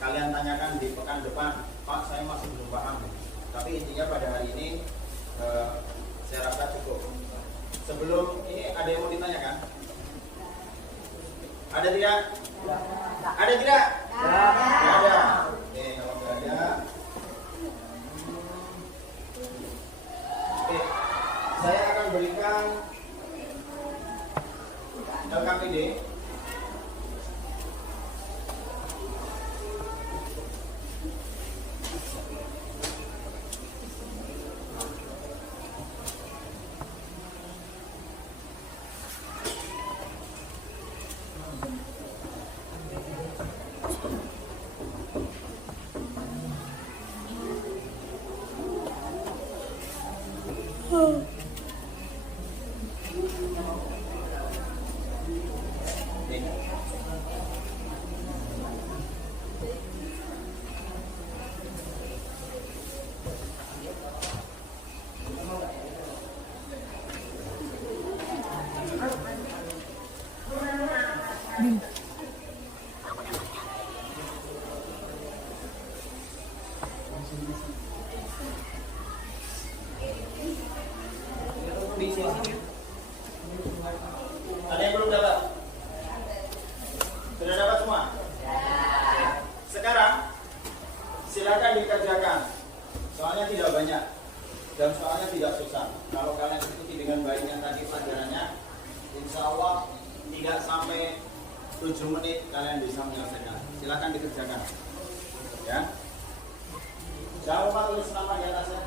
kalian tanyakan di pekan depan. Pak, saya masih belum paham. Tapi intinya pada hari ini saya rasa cukup. Sebelum ini ada yang mau ditanyakan? Ada tidak? Ada tidak? Tidak ada. Oke, kalau tidak ada. Oke, saya akan berikan LKPD. Ada yang belum dapat? Sudah dapat semua? Sekarang silakan dikerjakan. Soalnya tidak banyak dan soalnya tidak susah. Kalau kalian ikuti dengan baik yang tadi pelajarannya, insya Allah tidak sampai 7 menit kalian bisa menyelesaikan. Silakan dikerjakan. Ya. Jangan lupa tulis nama di atasnya.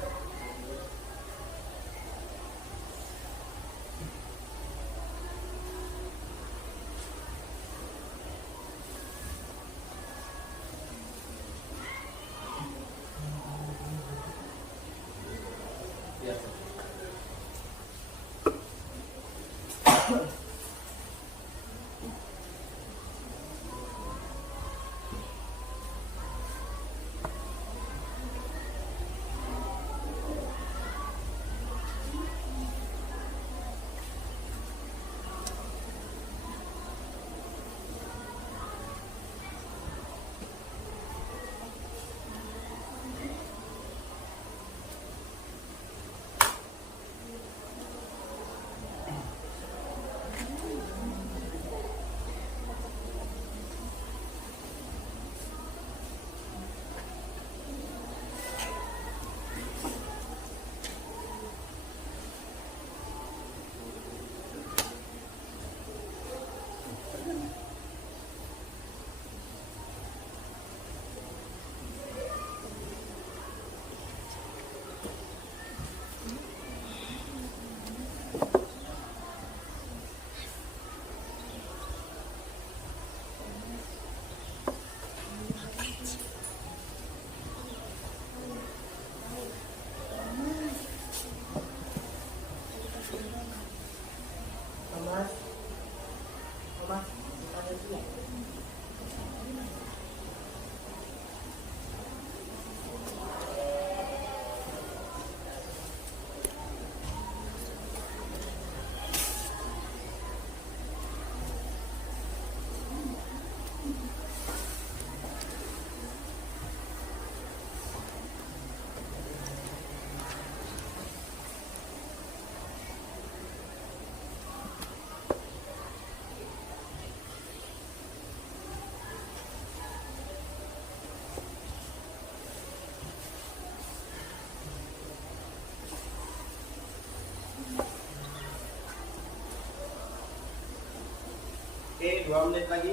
2 menit lagi.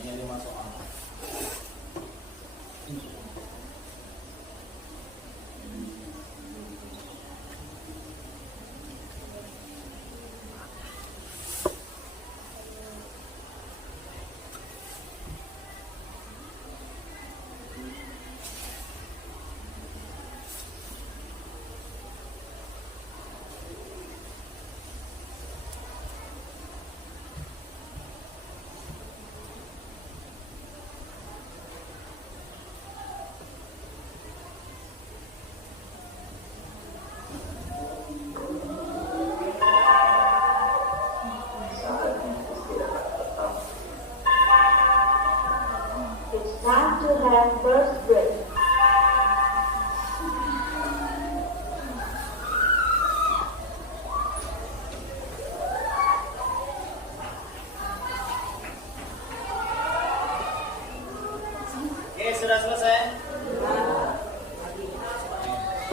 Hanya 5 soal. Time to have first break. Oke, sudah selesai?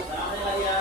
Tangan lagi ya.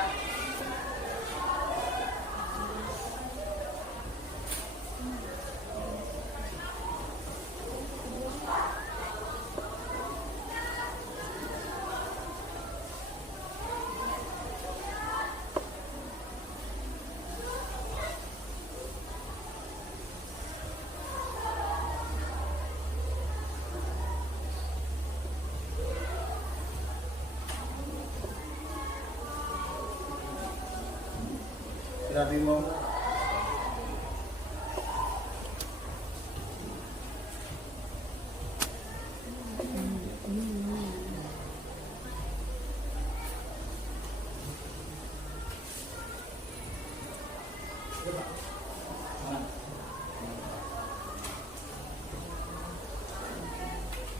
Tidak bingung.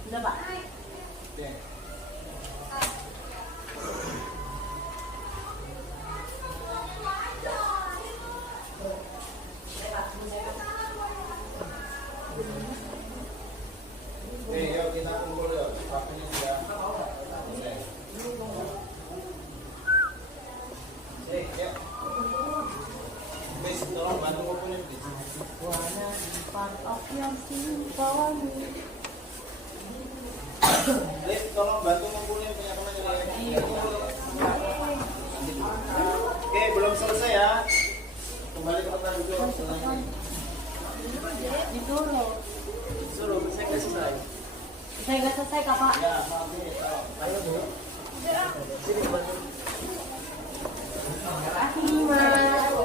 Udah, Pak. Oke. Oke, yuk kita kumpul yuk. Waktunya sudah selesai. Oke, yuk. Miss, tolong bantu ngumpulin. Liz, tolong bantu ngumpulin punya teman yang lain. Oke, belum selesai ya. Kembali ke tempat duduk. Disuruh, saya nggak selesai. Saya nggak selesai, Kak, Pak. Ya, maaf ini, tolong. Ayo dulu. Sini bantu. Makasih, Mas.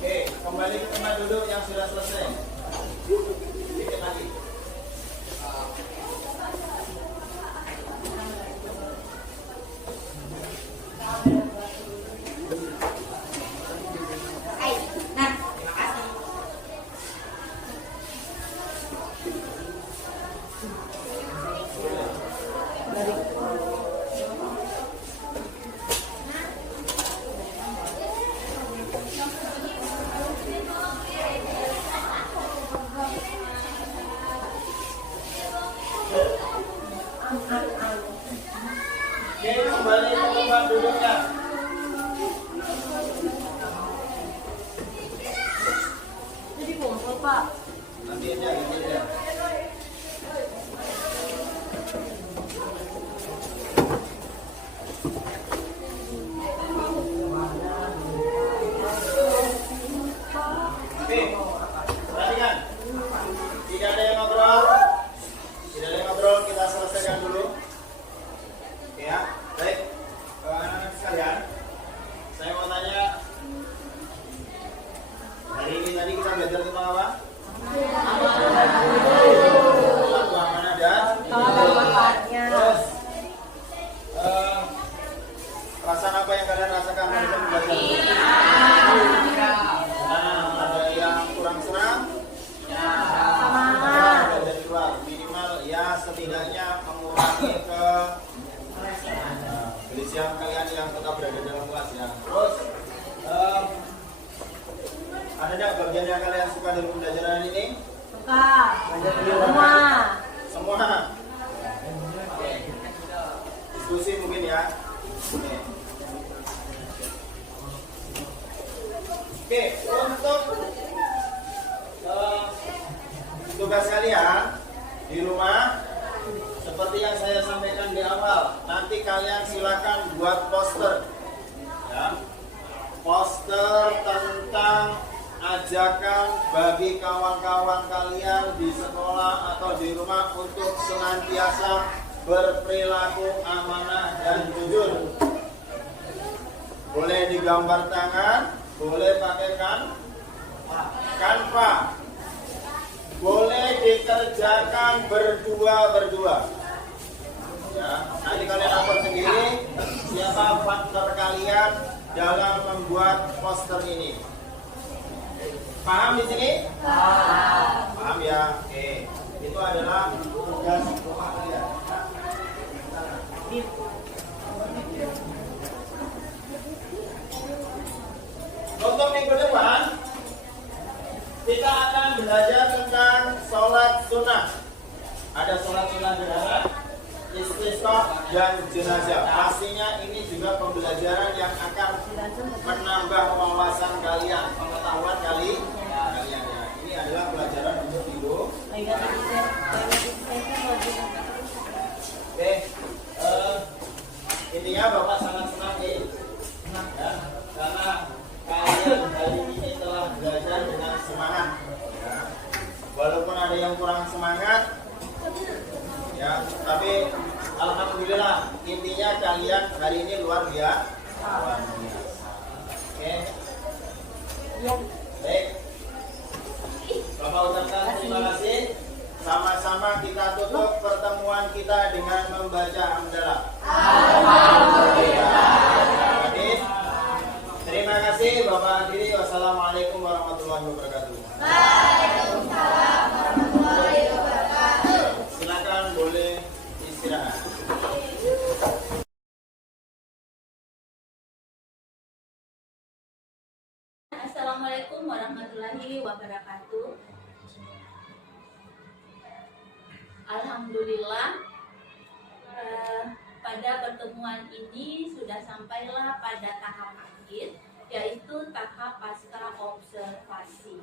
Oke, kembali ke tempat duduk yang sudah selesai. Dikit lagi. Oke, kembali ke tempat duduknya. Jadi kumpul, Pak. Nanti aja, nanti aja. Oke, perhatikan. Tidak ada yang ngobrol. Tidak ada yang ngobrol, kita selesaikan dulu. Oke ya, baik. Anak-anak sekalian, saya mau tanya. Hari ini tadi kita belajar tentang apa? Lagu amanah dan Manfaatnya. terus perasaan apa yang kalian rasakan hari ini belajar? Ada yang kurang senang? Belajar di luar minimal ya setidaknya mengurangi ke kelisian kalian yang tetap berada dalam kelas ya. Terus ada nggak bagian yang kalian suka dari pembelajaran ini? Suka. Semua. Semua. Oke. Oke, untuk tugas kalian di rumah seperti yang saya sampaikan di awal, nanti kalian silakan buat poster, ya, poster tentang ajakan bagi kawan-kawan kalian di sekolah atau di rumah untuk senantiasa berperilaku amanah dan jujur. Boleh digambar tangan, boleh pakai kanva, boleh dikerjakan berdua. Ya, nanti kalian lapor sendiri siapa partner kalian dalam membuat poster ini. Paham di sini? Paham ya? Oke. Itu adalah tugas rumah kalian. Untuk minggu depan kita akan belajar tentang sholat sunnah. Ada sholat sunnah jenazah, istisqa dan jenazah. Pastinya ini juga pembelajaran yang akan menambah wawasan kalian, pengetahuan kalian ya. Ini adalah pelajaran untuk minggu. Oke, intinya Bapak sangat senang nih, ya, karena kalian hari ini telah belajar dengan semangat. Ya. Walaupun ada yang kurang semangat, ya, tapi alhamdulillah intinya kalian hari ini luar biasa. Oke, baik. Bapak ucapkan terima kasih. Sama-sama kita tutup pertemuan kita dengan membaca hamdalah. Terima kasih Bapak akhiri. Wassalamualaikum warahmatullahi wabarakatuh. Waalaikumsalam warahmatullahi wabarakatuh. Silakan boleh istirahat. Assalamualaikum warahmatullahi wabarakatuh. Alhamdulillah, pada pertemuan ini sudah sampailah pada tahap akhir, yaitu tahap pasca observasi.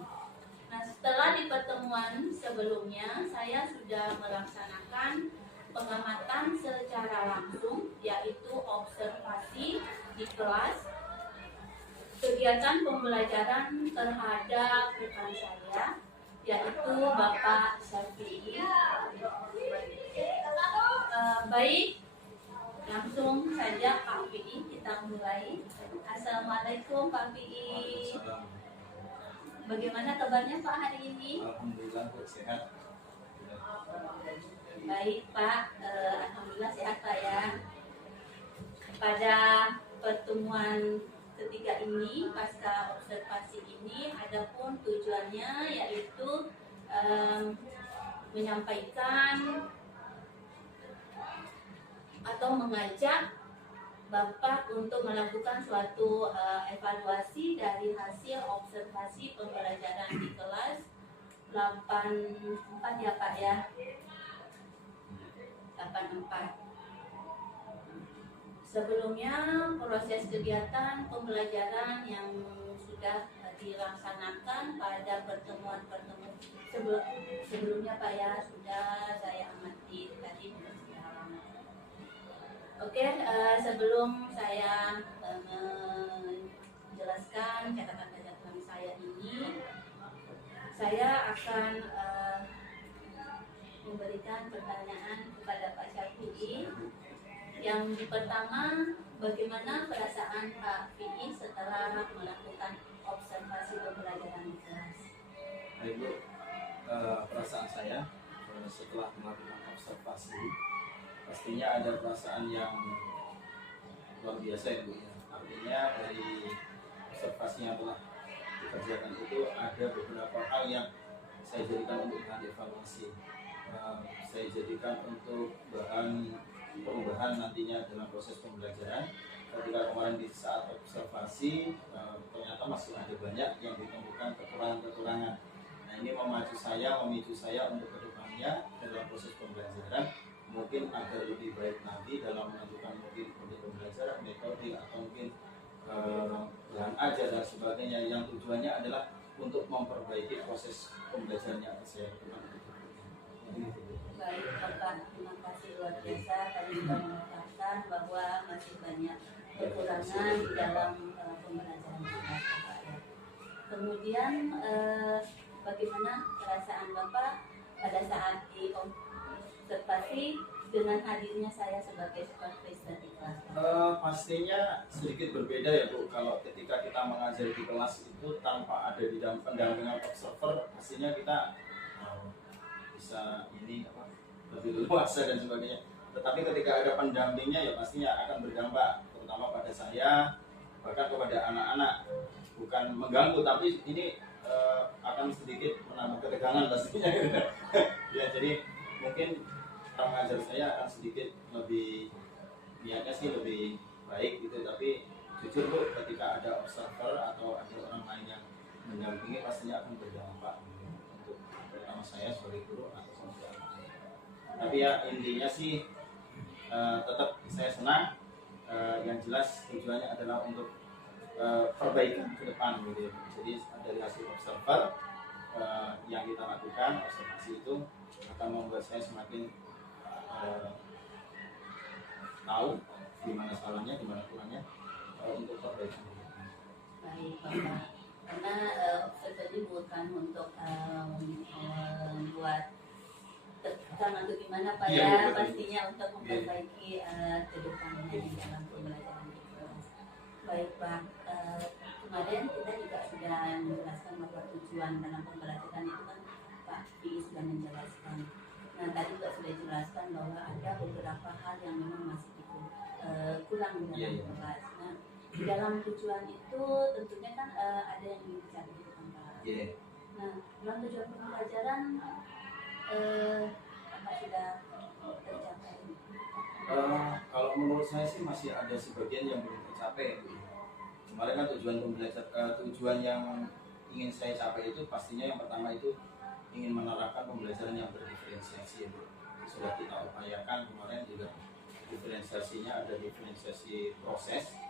Nah, setelah di pertemuan sebelumnya saya sudah melaksanakan pengamatan secara langsung, yaitu observasi di kelas, kegiatan pembelajaran terhadap rekan saya, yaitu Bapak Syafi'i. Baik, langsung saja Pak Fi'i kita mulai. Assalamualaikum Pak Fi'i. Bagaimana kabarnya Pak hari ini? Alhamdulillah sehat. Baik Pak, alhamdulillah sehat Pak ya. Pada pertemuan ketiga ini, pasca observasi ini, adapun tujuannya yaitu menyampaikan atau mengajak Bapak untuk melakukan suatu evaluasi dari hasil observasi pembelajaran di kelas 84 ya Pak ya. 84. Sebelumnya proses kegiatan pembelajaran yang sudah dilaksanakan pada pertemuan-pertemuan sebelumnya Pak ya, sudah saya amati tadi. Oke, sebelum saya menjelaskan catatan-catatan saya ini, saya akan memberikan pertanyaan kepada Pak Syafi'i. Yang pertama, bagaimana perasaan Pak Fi'i setelah melakukan observasi pembelajaran di kelas? Baik Bu, perasaan saya setelah melakukan observasi, pastinya ada perasaan yang luar biasa ya Bu ya. Artinya dari observasi yang telah dikerjakan itu ada beberapa hal yang saya jadikan untuk bahan evaluasi, saya jadikan untuk bahan perubahan nantinya dalam proses pembelajaran. Ketika kemarin di saat observasi ternyata masih ada banyak yang ditemukan kekurangan-kekurangan. Nah, ini memicu saya untuk kedepannya dalam proses pembelajaran mungkin agar lebih baik nanti dalam menentukan mungkin metode pembelajaran, metode atau mungkin bahan ajar dan sebagainya, yang tujuannya adalah untuk memperbaiki proses pembelajaran yang saya lakukan. Baik Bapak, terima kasih luar biasa. Tadi sudah mengatakan bahwa masih banyak kekurangan di dalam pembelajaran kita, Bapak ya. Kemudian bagaimana perasaan Bapak pada saat diobservasi dengan hadirnya saya sebagai supervisor di kelas? Pastinya sedikit berbeda ya Bu. Kalau ketika kita mengajar di kelas itu tanpa ada di dalam pendampingan observer, pastinya kita bisa lebih leluasa dan sebagainya. Tetapi ketika ada pendampingnya ya pastinya akan berdampak, terutama pada saya, bahkan kepada anak-anak. Bukan mengganggu, tapi ini akan sedikit menambah ketegangan pastinya. Ya, jadi mungkin cara mengajar saya akan sedikit lebih, niatnya sih lebih baik gitu, tapi jujur Bu, ketika ada observer atau ada orang lain yang mendampingi pastinya akan berdampak untuk terutama saya sebagai guru atau sebagai anak. Tapi ya intinya sih tetap saya senang, yang jelas tujuannya adalah untuk perbaikan ke depan gitu. Jadi dari hasil observer yang kita lakukan, observasi itu akan membuat saya semakin tahu di mana salahnya, di mana kurangnya untuk perbaikan. Baik Bapak, karena observasi bukan untuk membuat tegang atau gimana Pak Iya, ya, betul. pastinya untuk memperbaiki ke depannya di dalam pembelajaran di kelas. Baik Pak, kemarin kita juga sudah menjelaskan bahwa tujuan dalam pembelajaran itu kan Pak Bi sudah menjelaskan. Nah tadi juga sudah dijelaskan bahwa ada beberapa hal yang memang masih kurang di dalam kelas. Nah di dalam tujuan itu tentunya kan ada yang ingin dicari gitu kan Pak. Nah dalam tujuan pembelajaran apa sudah tercapai? Kalau menurut saya sih masih ada sebagian yang belum tercapai. Kemarin kan tujuan yang ingin saya capai itu pastinya yang pertama itu ingin menerapkan pembelajaran yang berdiferensiasi. Sudah kita upayakan kemarin juga, diferensiasinya ada diferensiasi proses,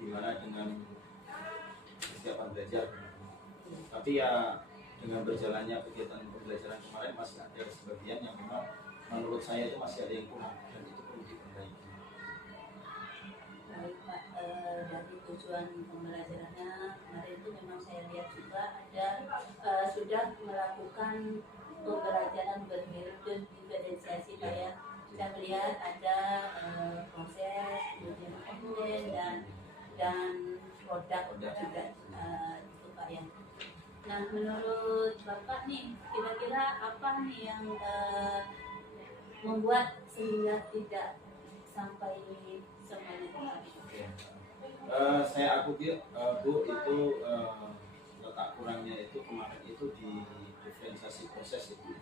di mana dengan kesiapan belajar. Tapi ya dengan berjalannya kegiatan pembelajaran kemarin masih ada sebagian yang memang menurut saya itu masih ada yang kurang dan itu perlu diperbaiki. Baik Pak, dari tujuan pembelajarannya kemarin itu memang saya lihat juga ada sudah melakukan pembelajaran berdiferensiasi Pak ya. Kita melihat ada proses, kemudian komponen dan produk juga itu Pak ya. Nah menurut Bapak nih, kira-kira apa nih yang membuat sehingga tidak sampai semuanya tadi? Saya akui Bu, itu letak kurangnya itu kemarin itu di diferensiasi proses itu,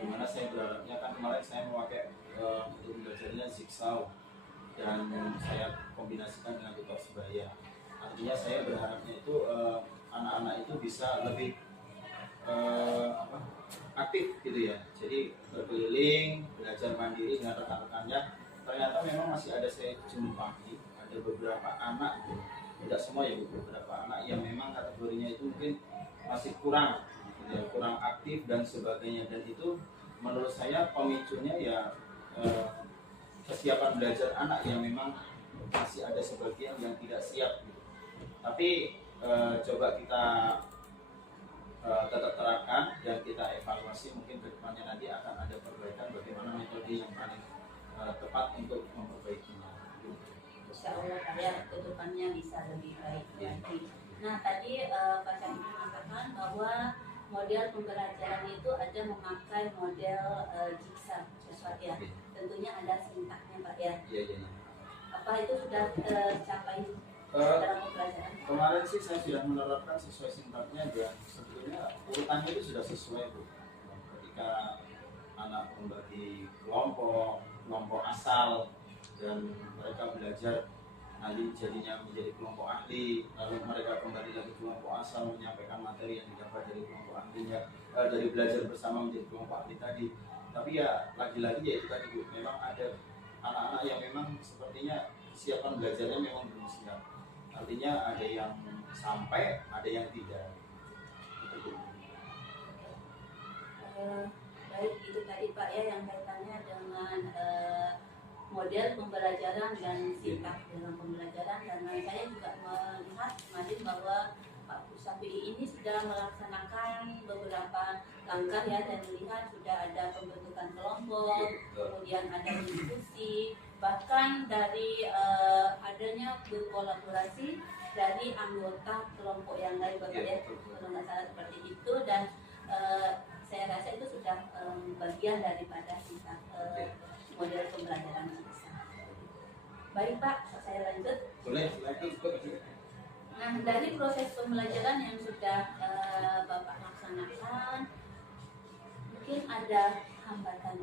dimana saya berharapnya kan kemarin saya memakai untuk belajarnya zigzag dan saya kombinasikan dengan tutor sebaya. Artinya saya berharapnya itu anak-anak itu bisa lebih aktif gitu ya, jadi berkeliling, belajar mandiri dengan rekan-rekannya. Ternyata memang masih ada saya jumpai ada beberapa anak, tidak semua ya, beberapa anak yang memang kategorinya itu mungkin masih kurang gitu ya, kurang aktif dan sebagainya, dan itu menurut saya pemicunya ya kesiapan belajar anak yang memang masih ada sebagian yang tidak siap gitu. Tapi coba kita tetap terapkan dan kita evaluasi, mungkin ke depannya nanti akan ada perbaikan bagaimana metode yang paling tepat untuk memperbaikinya. Insya Allah Pak ya, ke depannya bisa lebih baik lagi. Nah tadi Pak Syahid mengatakan bahwa model pembelajaran itu ada memakai model jigsaw Pak ya. Tentunya ada sintaknya Pak ya. Iya. Apa itu sudah tercapai dalam pembelajaran? Kemarin sih saya sudah menerapkan sesuai sintaknya dan sebetulnya urutannya itu sudah sesuai Bu. Ketika anak membagi kelompok asal dan mereka belajar nanti jadinya menjadi kelompok ahli, lalu mereka kembali lagi kelompok asal menyampaikan materi yang didapat dari kelompok ahlinya, dari belajar bersama menjadi kelompok ahli tadi. Tapi ya lagi-lagi ya itu tadi Bu, memang ada anak-anak yang memang sepertinya kesiapan belajarnya memang belum siap. Artinya ada yang sampai, ada yang tidak. Itu Bu. Baik, itu tadi Pak ya yang kaitannya dengan model pembelajaran dan sikap dalam pembelajaran, karena saya juga melihat kemarin bahwa Pak Sapi ini sudah melaksanakan beberapa langkah ya, dan melihat sudah ada pembentukan kelompok, kemudian ada diskusi, bahkan dari adanya berkolaborasi dari anggota kelompok yang lain Bapak ya, kalau nggak salah seperti itu, dan saya rasa itu sudah bagian daripada kita model pembelajaran kita. Baik Pak, saya lanjut. Boleh, lanjut. Nah, dari proses pembelajaran yang sudah Bapak laksanakan, mungkin ada hambatan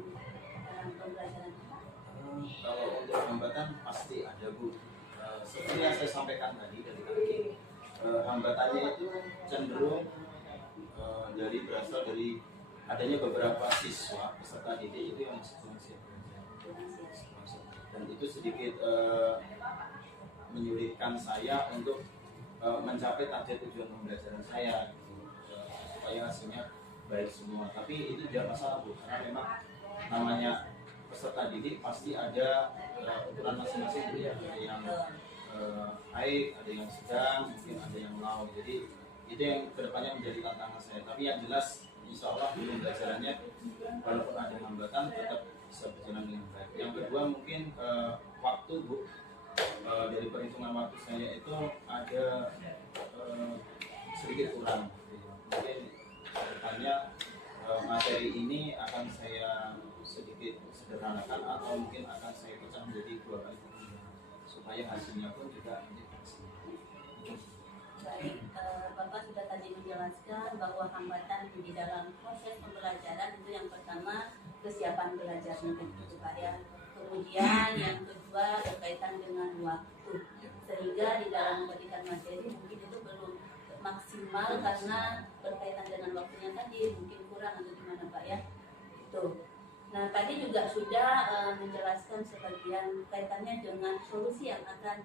dalam pembelajaran Bapak? Kalau untuk hambatan pasti ada Bu. Seperti yang saya sampaikan tadi dari tadi, hambatannya itu cenderung berasal dari adanya beberapa siswa peserta didik itu yang masih kurang siap belajar. Dan itu sedikit menyulitkan saya untuk mencapai target tujuan pembelajaran saya gitu, supaya hasilnya baik semua. Tapi itu tidak masalah Bu, karena memang namanya peserta didik pasti ada ukuran masing-masing Bu ya. Ada yang baik, ada yang sedang, mungkin ada yang low. Jadi itu yang kedepannya menjadi tantangan saya. Tapi yang jelas insya Allah pembelajarannya walaupun ada hambatan tetap bisa berjalan dengan baik. Yang kedua mungkin waktu Bu. Dari perhitungan waktu saya itu ada sedikit kurang. Mungkin kedepannya materi ini akan saya sedikit sederhanakan atau mungkin akan saya pecah menjadi 2 kali supaya hasilnya pun juga menjadi maksimal. Baik, Bapak sudah tadi menjelaskan bahwa hambatan di dalam proses pembelajaran itu yang pertama kesiapan belajarnya begitu Pak ya. Kemudian yang kedua berkaitan dengan waktu, sehingga di dalam memberikan materi mungkin itu belum maksimal karena berkaitan dengan waktunya tadi mungkin kurang atau gimana Pak ya. Itu. Nah tadi juga sudah menjelaskan sebagian kaitannya dengan solusi yang akan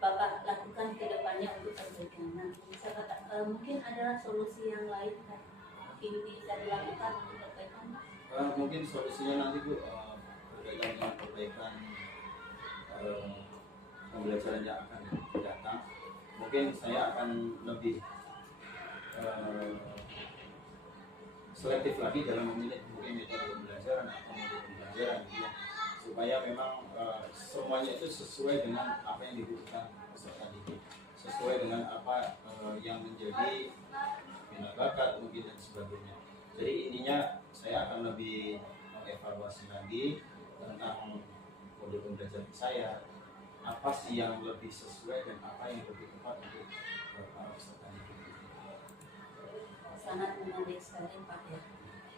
Bapak lakukan ke depannya untuk perbaikan. Nah, mungkin ada solusi yang lain kan mungkin bisa dilakukan untuk perbaikan? Mungkin solusinya nanti Bu berkaitan dengan perbaikan pembelajaran yang akan datang. Mungkin saya akan lebih selektif lagi dalam memilih mungkin metode pembelajaran atau metode pembelajaran gitu ya. Supaya memang semuanya itu sesuai dengan apa yang dibutuhkan peserta didik, sesuai dengan apa yang menjadi minat bakat mungkin dan sebagainya. Jadi intinya saya akan lebih mengevaluasi lagi tentang model pembelajaran saya, apa sih yang lebih sesuai dan apa yang lebih tepat untuk para peserta didik. Sangat menarik sekali Pak ya.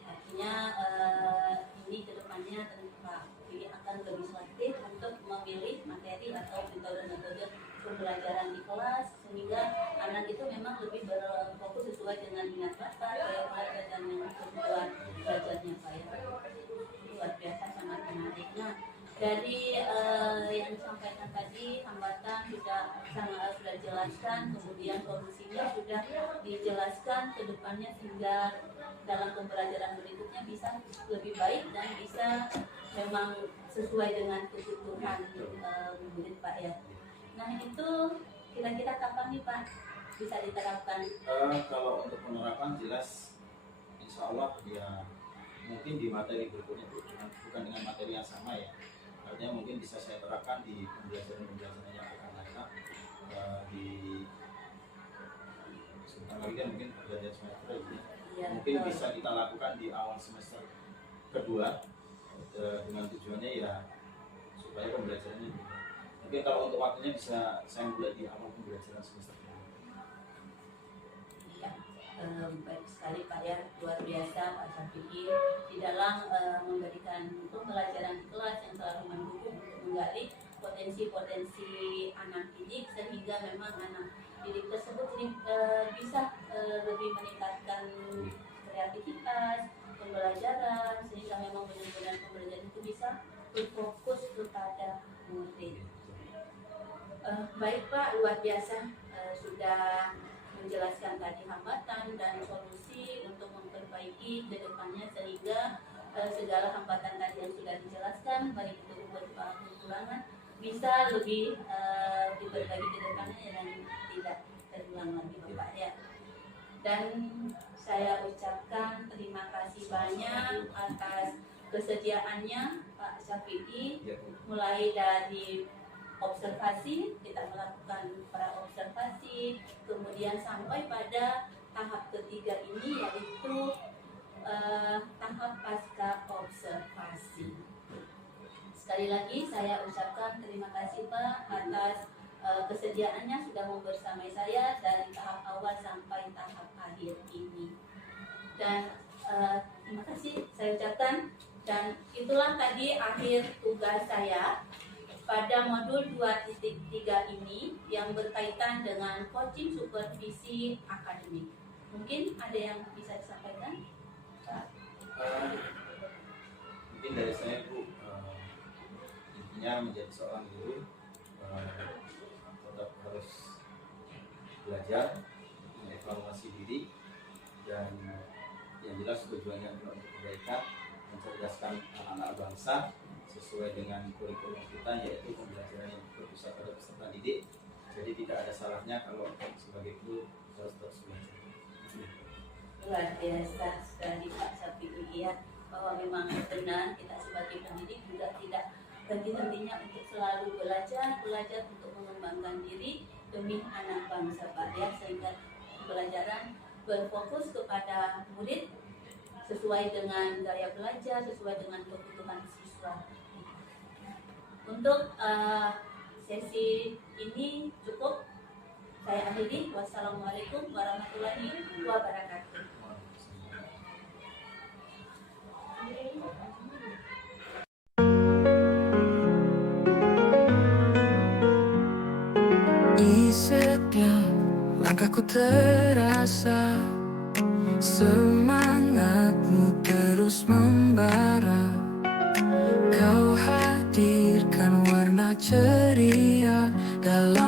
Artinya ini kedepannya Pak Pilih akan lebih selektif untuk memilih materi atau metode-metode pembelajaran di kelas, sehingga anak itu memang lebih berfokus sesuai dengan minat bakat, gaya belajar dan yang kebutuhan belajarnya Pak ya. Luar biasa, sangat menarik. Nah dari yang disampaikan tadi hambatan sudah jelaskan, kemudian solusinya sudah dijelaskan ke depannya sehingga dalam pembelajaran berikutnya bisa lebih baik dan bisa memang sesuai dengan kebutuhan murid Pak ya. Nah itu kira-kira kapan nih Pak bisa diterapkan? Kalau untuk penerapan jelas insya Allah ya mungkin di materi berikutnya bukan dengan materi yang sama ya. Artinya mungkin bisa saya terapkan di pembelajaran yang akan datang di sebentar lagi kan mungkin pergantian semester ini. Ya, mungkin betul. Bisa kita lakukan di awal semester kedua dengan tujuannya ya supaya pembelajarannya juga. Mungkin kalau untuk waktunya bisa saya mulai di awal pembelajaran semester kedua. Iya, baik sekali Pak ya, luar biasa Pak Syafi'i di dalam memberikan pembelajaran di kelas yang selalu mendukung untuk menggali potensi-potensi anak didik sehingga memang anak didik tersebut ini bisa lebih meningkatkan kreativitas pembelajaran sehingga memang benar-benar pembelajaran itu bisa berfokus kepada murid. Baik Pak, luar biasa sudah menjelaskan tadi hambatan dan solusi untuk memperbaiki ke depannya sehingga segala hambatan tadi yang sudah dijelaskan baik itu berupa kekurangan bisa lebih diperbaiki ke depannya dan tidak terulang lagi Bapak ya. Dan saya ucapkan terima kasih banyak atas kesediaannya Pak Syafi'i, mulai dari observasi, kita melakukan pra-observasi, kemudian sampai pada tahap ketiga ini yaitu tahap pasca observasi. Sekali lagi saya ucapkan terima kasih Pak atas kesediaannya sudah membersamai saya dari tahap awal sampai tahap akhir ini. Dan terima kasih saya ucapkan, dan itulah tadi akhir tugas saya pada modul 2.3 ini yang berkaitan dengan coaching supervisi akademik. Mungkin ada yang bisa disampaikan? Mungkin dari saya Bu, intinya menjadi seorang guru tetap harus belajar, mengevaluasi diri, dan yang jelas tujuannya adalah untuk kebaikan, mencerdaskan anak-anak bangsa sesuai dengan kurikulum kita, yaitu pembelajaran yang berpusat pada peserta didik. Jadi tidak ada salahnya kalau sebagai guru harus terus belajar. Luar biasa sekali Pak Syafi'i ya, bahwa memang benar kita sebagai pendidik juga tidak henti-hentinya untuk selalu belajar untuk mengembangkan diri demi anak bangsa Pak ya, sehingga pembelajaran berfokus kepada murid sesuai dengan gaya belajar, sesuai dengan kebutuhan siswa. Untuk sesi ini cukup saya akhiri. Wassalamualaikum warahmatullahi wabarakatuh. Di setiap langkahku terasa semangatmu terus membara. Kau hadirkan warna ceria dalam